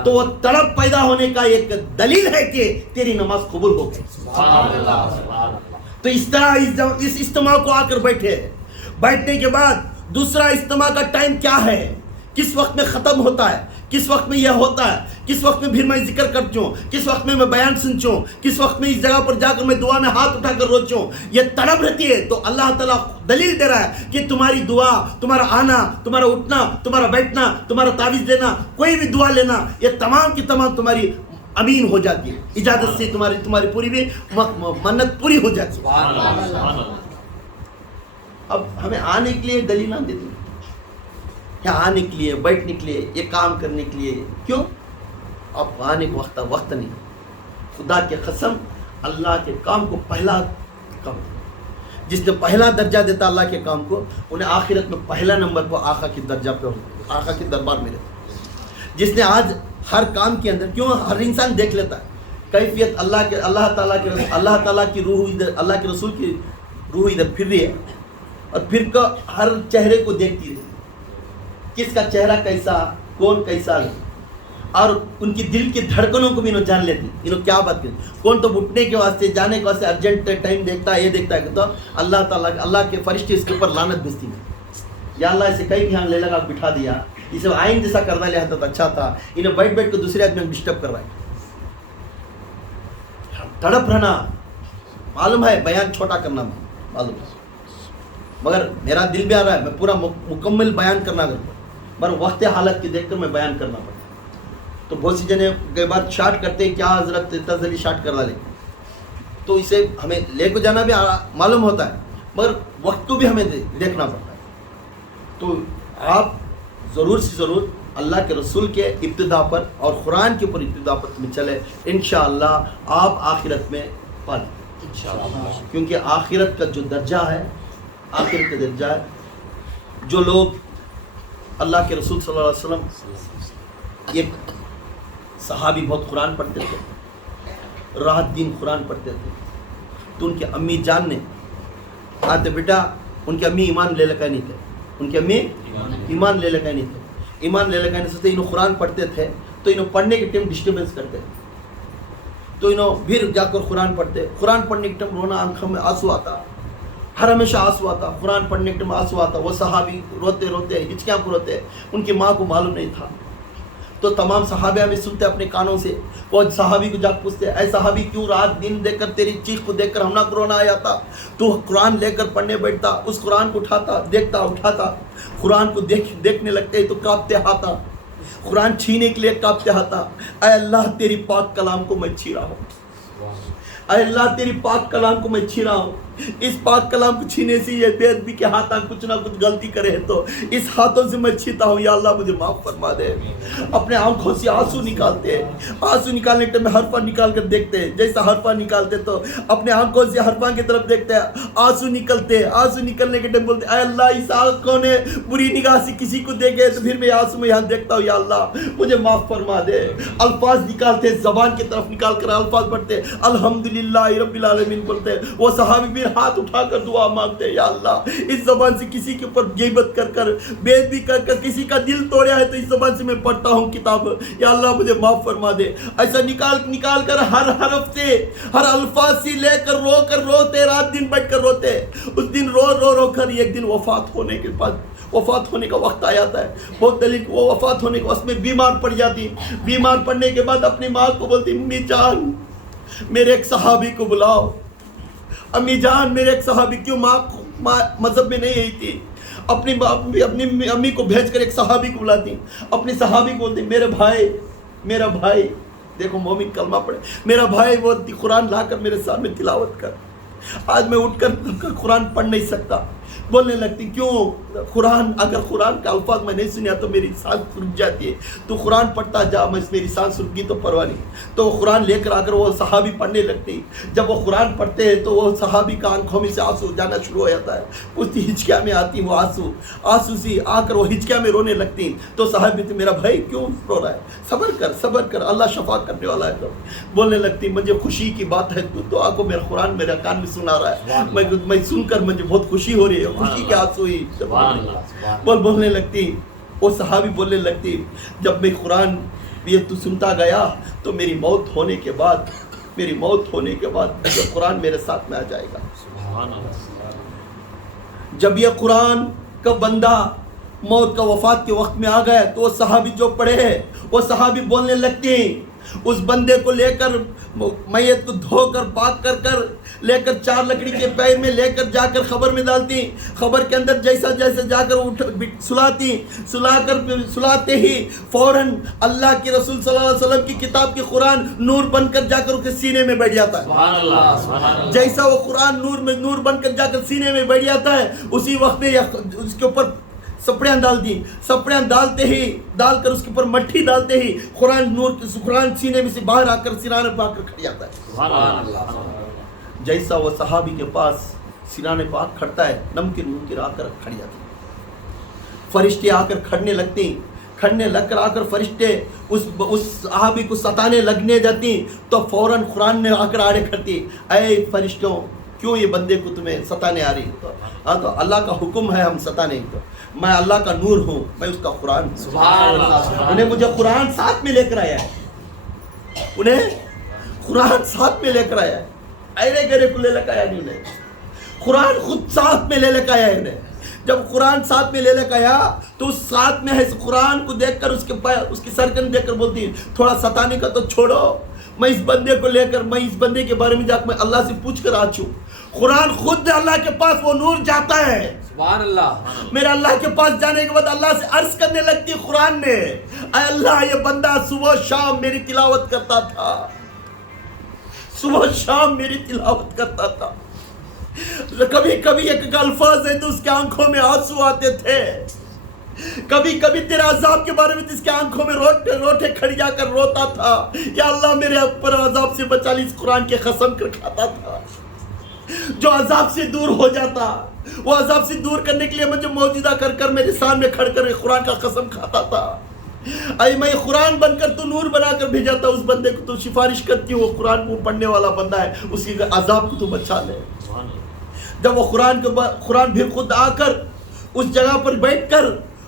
تو وہ تڑپ پیدا ہونے کا ایک دلیل ہے کہ تیری نماز قبول ہو گئی. سبحان اللہ سبحان اللہ. تو اس طرح اس اجتماع کو آ کر بیٹھے. بیٹھنے کے بعد دوسرا اجتماع کا ٹائم کیا ہے، کس وقت میں ختم ہوتا ہے، کس وقت میں یہ ہوتا ہے، کس وقت میں پھر میں ذکر کرتی ہوں، کس وقت میں بیان سنتی ہوں، کس وقت میں اس جگہ پر جا کر میں دعا میں ہاتھ اٹھا کر روتی ہوں. یہ تڑپ رہتی ہے. تو اللہ تعالیٰ دلیل دے رہا ہے کہ تمہاری دعا، تمہارا آنا، تمہارا اٹھنا، تمہارا بیٹھنا، تمہارا تعویذ لینا، کوئی بھی دعا لینا، یہ تمام کی تمام تمہاری امین ہو جاتی ہے. اجازت سے تمہاری پوری بھی منت پوری ہو جاتی ہے. سبحان اللہ سبحان اللہ. اب ہمیں آنے کے لیے دلیل نہ دیتے، یہاں آنے کے لیے، بیٹھنے کے لیے، یہ کام کرنے کے لیے. کیوں؟ اب آنے کو وقت نہیں. خدا کے قسم اللہ کے کام کو پہلا کام، جس نے پہلا درجہ دیتا اللہ کے کام کو، انہیں آخرت میں پہلا نمبر کو آقا کی درجہ پہ، آقا کے دربار میں رہتا. جس نے آج ہر کام کے اندر، کیوں ہر انسان دیکھ لیتا ہے کیفیت اللہ تعالیٰ کی روح ادھر، اللہ کے رسول کی روح ادھر پھر رہی ہے، اور پھر کا ہر چہرے کو دیکھتی رہی، کس کا چہرہ کیسا، کون کیسا ہے، اور ان کی دل کی دھڑکنوں کو بھی انہوں جان لیتی. انہوں کیا بات کریں، کون تو اٹھنے کے واسطے، جانے کے واسطے ارجنٹ ٹائم دیکھتا ہے، یہ دیکھتا ہے تو اللہ تعالیٰ، اللہ کے فرشتے اس کے اوپر لعنت بھیجتی ہیں. یا اللہ اسے کئی دھیان لے لگا بٹھا دیا، اسے آئین جیسا کرنا لیا تو اچھا تھا، انہیں بیٹھ بیٹھ کے دوسرے آدمی ڈسٹرب کر رہا ہے. تڑپ رہنا، معلوم ہے بیان چھوٹا کرنا معلوم ہے، مگر میرا دل بھی آ رہا ہے میں پورا مکمل بیان کرنا کرتا ہوں، مگر وقت حالت کی دیکھ کر میں بیان کرنا پڑتا. تو بہت سی جنے کئی بار شارٹ کرتے ہیں، کیا حضرت اتنا جلدی شارٹ کروا لیں، تو اسے ہمیں لے کو جانا بھی معلوم ہوتا ہے، مگر وقت کو بھی ہمیں دیکھنا پڑتا ہے. تو آپ ضرور سے ضرور اللہ کے رسول کے ابتدا پر اور قرآن کے اوپر ابتدا پر تمہیں چلے، انشاءاللہ آپ آخرت میں پا لیں انشاءاللہ. کیونکہ آخرت کا جو درجہ ہے، آخرت کا درجہ ہے، جو لوگ اللہ کے رسول صلی اللہ علیہ وسلم، ایک صحابی بہت قرآن پڑھتے تھے، رات دن قرآن پڑھتے تھے، تو ان کے امی جان نے آتے بیٹا، ان کے امی ایمان لے لگا نہیں تھے، ان کے امی ایمان لے لگا نہیں تھے، ایمان لے لگانے سے انہوں قرآن پڑھتے تھے تو انہوں پڑھنے کے ٹائم ڈسٹربنس کرتے، تو انہوں پھر جا کر قرآن پڑھتے. قرآن پڑھنے کے ٹائم رونا، آنکھوں میں آنسو آتا، ہر ہمیشہ آنسو آتا، قرآن پڑھنے کے ٹائم آنسو آتا. وہ صحابی روتے روتے ہچکیاں کو روتے، ان کی ماں کو معلوم نہیں تھا. تو تمام صحابہ ہمیں سنتے اپنے کانوں سے، وہ صحابی کو جا پوچھتے، اے صحابی کیوں رات دن دیکھ کر تیری چیخ کو دیکھ کر ہم نہ رونا آیا تھا، تو قرآن لے کر پڑھنے بیٹھتا، اس قرآن کو اٹھاتا، دیکھتا، اٹھاتا، قرآن کو دیکھنے لگتے تو کانپتے ہاتھا، قرآن چھینے کے لیے کانپتے ہاتھا. اے اللہ تیری پاک کلام کو میں چھینا ہوں، اے اللہ تیری پاک کلام کو میں چھینا ہوں. اس پاک کلام کو چھینے سے یہ بے ادبی کے ہاتھ کچھ نہ کچھ غلطی کرے تو اس ہاتھوں سے میں چھیتا ہوں. یا اللہ مجھے معاف فرما دے. اپنے آنکھوں سے آنسو نکالتے، آنسو نکالنے کے ٹائم حرفہ نکال کر دیکھتے، جیسا حرفہ نکالتے تو اپنے آنکھوں سے حرفہ کی طرف دیکھتے، آنسو نکلتے، آنسو نکلنے کے ٹائم بولتے اے اللہ اس آنکھوں نے بری نگاہ سے کسی کو دیکھے تو پھر میں آنسو میں یہاں دیکھتا ہوں، یا اللہ مجھے معاف فرما دے. الفاظ نکالتے، زبان کی طرف نکال کر الفاظ پڑھتے، الحمدللہ رب العالمین بولتے. وہ صحابی بھی ہاتھ اٹھا کر دعا مانگتے، یا اللہ اس زبان سے کسی کے اوپر غیبت کر کر، بے ادبی کر کر کسی کا دل توڑا ہے تو اس زبان سے میں پڑھتا ہوں کتاب، یا اللہ مجھے معاف فرما دے. ایسا نکال کر ہر حرف سے، ہر الفاظ سے لے کر روتے، رات دن بیٹھ کر روتے. اس دن رو کر ایک دن وفات ہونے کے بعد، وفات ہونے کا وقت آ جاتا ہے. بہت دلیل وہ وفات ہونے کے وقت میں بیمار پڑ جاتی، بیمار پڑنے کے بعد اپنی ماں کو بولتی امی جان میرے ایک صحابی کو بلاؤ، امی جان میرے ایک صحابی. کیوں ماں مذہب میں نہیں آئی تھی، اپنی امی کو بھیج کر ایک صحابی کو بلاتی، اپنی صحابی کو بولتی میرا بھائی دیکھو مومن کلمہ پڑھے، میرا بھائی وہ قرآن لا کر میرے سامنے تلاوت کر. آج میں اٹھ کر قرآن پڑھ نہیں سکتا، بولنے لگتی کیوں قرآن، اگر قرآن کا الفاظ میں نہیں سنیا تو میری سانس رک جاتی ہے، تو قرآن پڑھتا جا، میں میری سانس رک گئی تو پرواہ نہیں۔ تو وہ قرآن لے کر آ کر وہ صحابی پڑھنے لگتی، جب وہ قرآن پڑھتے ہیں تو وہ صحابی کا آنکھوں میں سے آنسو جانا شروع ہو جاتا ہے، اس کی ہچکیاں میں آتی وہ آنسو سی آ کر وہ ہچکیاں میں رونے لگتی، تو صحابی تھی میرا بھائی کیوں رو رہا ہے، صبر کر اللہ شفا کرنے والا ہے۔ تو بولنے لگتی مجھے خوشی کی بات ہے، تو آ کو میرا قرآن میرا کان میں سنا رہا ہے، میں سن کر مجھے بہت خوشی ہو رہی ہے، خوشی کے آنسو ہی بولنے لگتی۔ وہ صحابی بولنے لگتی جب میں قرآن یہ تو سنتا گیا تو میری موت ہونے کے بعد یہ قرآن میرے ساتھ میں آ جائے گا۔ جب یہ قرآن کا بندہ موت کا وفات کے وقت میں آ گیا تو وہ صحابی جو پڑھے ہیں وہ صحابی بولنے لگتے ہیں اس بندے کو لے کر میت کو دھو کر پاک کر لے کر 4 لکڑی کے پیر میں لے کر جا کر خبر میں ڈالتی، خبر کے اندر جیسا جا کر سلاتے ہی فوراً اللہ کے رسول صلی اللہ علیہ وسلم کی کتاب کی قرآن نور بن کر جا کر اس کے سینے میں بیٹھ جاتا ہے۔ جیسا وہ قرآن نور بن کر جا کر سینے میں بیٹھ جاتا ہے، اسی وقت میں اس کے اوپر سپڑیاں ڈالتے ہی ڈال کر اس کے اوپر مٹھی ڈالتے ہی قرآن سینے میں سے باہر آ کر سرانے پا کر کھڑ جاتا ہے۔ جیسا وہ صحابی کے پاس سرانے پاک کھڑتا ہے، نمکن آ کر کھڑ جاتے ہیں، فرشتے آ کر کھڑنے لگ کر آ کر فرشتے اس صحابی کو ستانے لگنے جاتی تو فوراً قرآن نے آ کر آڑے کھڑتی، اے فرشتوں کیوں یہ بندے کو تمہیں ستانے آ رہی؟ تو اللہ کا حکم ہے ہم ستا نہیں، تو میں اللہ کا نور ہوں، میں اس کا قرآن ہوں۔ سبحان اللہ۔ انہیں مجھے قرآن ساتھ میں لے کر آیا ہے، ایرے گرے کو لے لے کر آیا نہیں، انہیں قرآن خود ساتھ میں لے کر آیا ہے۔ انہیں جب قرآن ساتھ میں لے کر آیا تو اس ساتھ میں ہے قرآن کو دیکھ کر اس کی سرکن دیکھ کر بولتی تھوڑا ستانے کا تو چھوڑو، میں اس بندے کو لے کر میں اس بندے کے بارے میں جا کر میں اللہ سے پوچھ کر آ چوں۔ قرآن خود اللہ کے پاس وہ نور جاتا ہے، سبحان اللہ۔ میرا اللہ کے پاس جانے کے بعد اللہ سے عرض کرنے لگتی قرآن نے، اے اللہ یہ بندہ صبح شام میری تلاوت کرتا تھا، کبھی ایک الفاظ ہے تو اس کے آنکھوں میں آنسو آتے تھے، کبھی تیرے عذاب کے بارے میں اس کے آنکھوں میں روٹے کھڑی جا کر روتا تھا، یا اللہ میرے اوپر عذاب سے بچا لی، اس قرآن کے قسم کر کھاتا تھا جو عذاب سے دور ہو جاتا، وہ عذاب سے دور کرنے کے لیے مجھے موجودہ کر میرے سامنے کھڑ کر قرآن کا قسم کھاتا تھا، اے میں قرآن بن کر تو نور بنا کر بھیجا تھا اس بندے کو، تو سفارش کرتی ہوں وہ قرآن کو پڑھنے والا بندہ ہے، اسی کے عذاب کو تو بچا لے۔ جب وہ قرآن بھی خود آ کر اس جگہ پر بیٹھ کر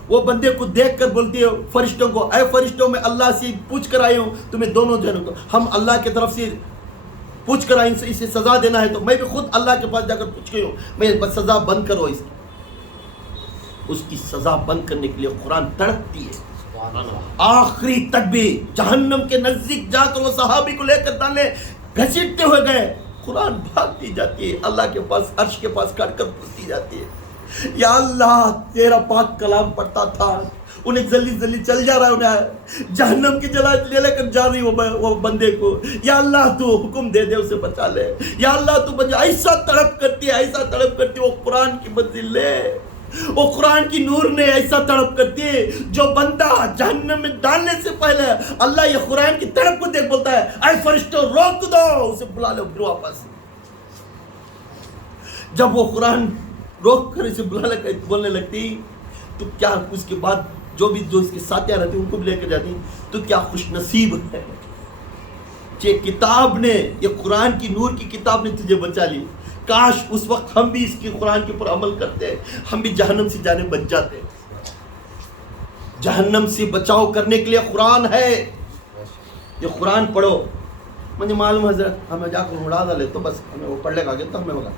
وہ بندے کو دیکھ کر بولتی ہے فرشتوں کو، اے فرشتوں میں اللہ سے پوچھ کر آئی ہوں تمہیں دونوں جنوں کو، ہم اللہ کی طرف سے پوچھ کر آئی ہوں اسے سزا دینا ہے، تو میں بھی خود اللہ کے پاس جا کر پوچھ گئی ہوں، میں سزا بند کرو اس کی سزا بند کرنے کے لیے قرآن تڑپتی ہے۔ آخری تک بھی جہنم کے نزدیک جا کر وہ صحابی کو لے کر ڈالنے گھسیٹتے ہوئے گئے، قرآن بھاگتی جاتی ہے، اللہ کے پاس عرش کے پاس کھڑ کر پوچھتی جاتی ہے، یا اللہ تیرا پاک کلام پڑھتا تھا، انہیں جلدی چل جا رہا ہے، انہیں جہنم کی جلا لے کر جا رہی وہ بندے کو، یا اللہ تو حکم دے اسے بچا لے، یا اللہ تو بچا، ایسا تڑپ کرتی وہ قرآن کی منزل لے، وہ قرآن کی نور نے ایسا تڑپ کرتی ہے جو بندہ جہنم میں ڈالنے سے پہلے اللہ یہ قرآن کی تڑپ کو دیکھ بولتا ہے، اے فرشتوں روک دو اسے، بلا لو پھر واپس۔ جب وہ قرآن روک کر اسے بولنے لگتی تو کیا اس کے بعد جو اس کے ساتھیاں رہتے ان کو بھی لے کر جاتی، تو کیا خوش نصیب ہے کہ کتاب نے، یہ قرآن کی نور کی کتاب نے تجھے بچا لی، کاش اس وقت ہم بھی اس کی قرآن کے اوپر عمل کرتے، ہم بھی جہنم سے جانے بچ جاتے۔ جہنم سے بچاؤ کرنے کے لیے قرآن ہے، یہ قرآن پڑھو، مجھے معلوم حضرت ہمیں جا کر اڑا ڈالے تو بس ہمیں وہ پڑھ لے گا تو ہمیں ہوگا،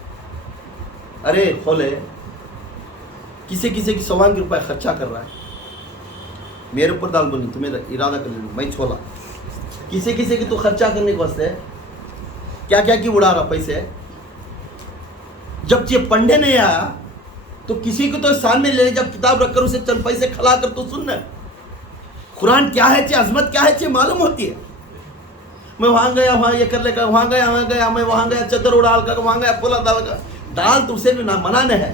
ارے کھولے کسی کی 100 روپے خرچہ کر رہا ہے، میرے اوپر ڈال بولیں تمہیں ارادہ کر لیں میں چھولا، کسی کی تو خرچہ کرنے کے واسطے کیا کی اڑا رہا پیسے، جب یہ پڑھنے نہیں آیا تو کسی کو تو سامنے لے، جب کتاب رکھ کر اسے چند پیسے کھلا کر تو سننا، قرآن کیا ہے عظمت کیا ہے معلوم ہوتی ہے۔ میں وہاں گیا وہاں یہ کر لے گا، وہاں گیا میں وہاں گیا چادر اڑال کر، وہاں گیا پولا ڈال کر، ڈال تو اسے بھی نہ منع نہیں ہے،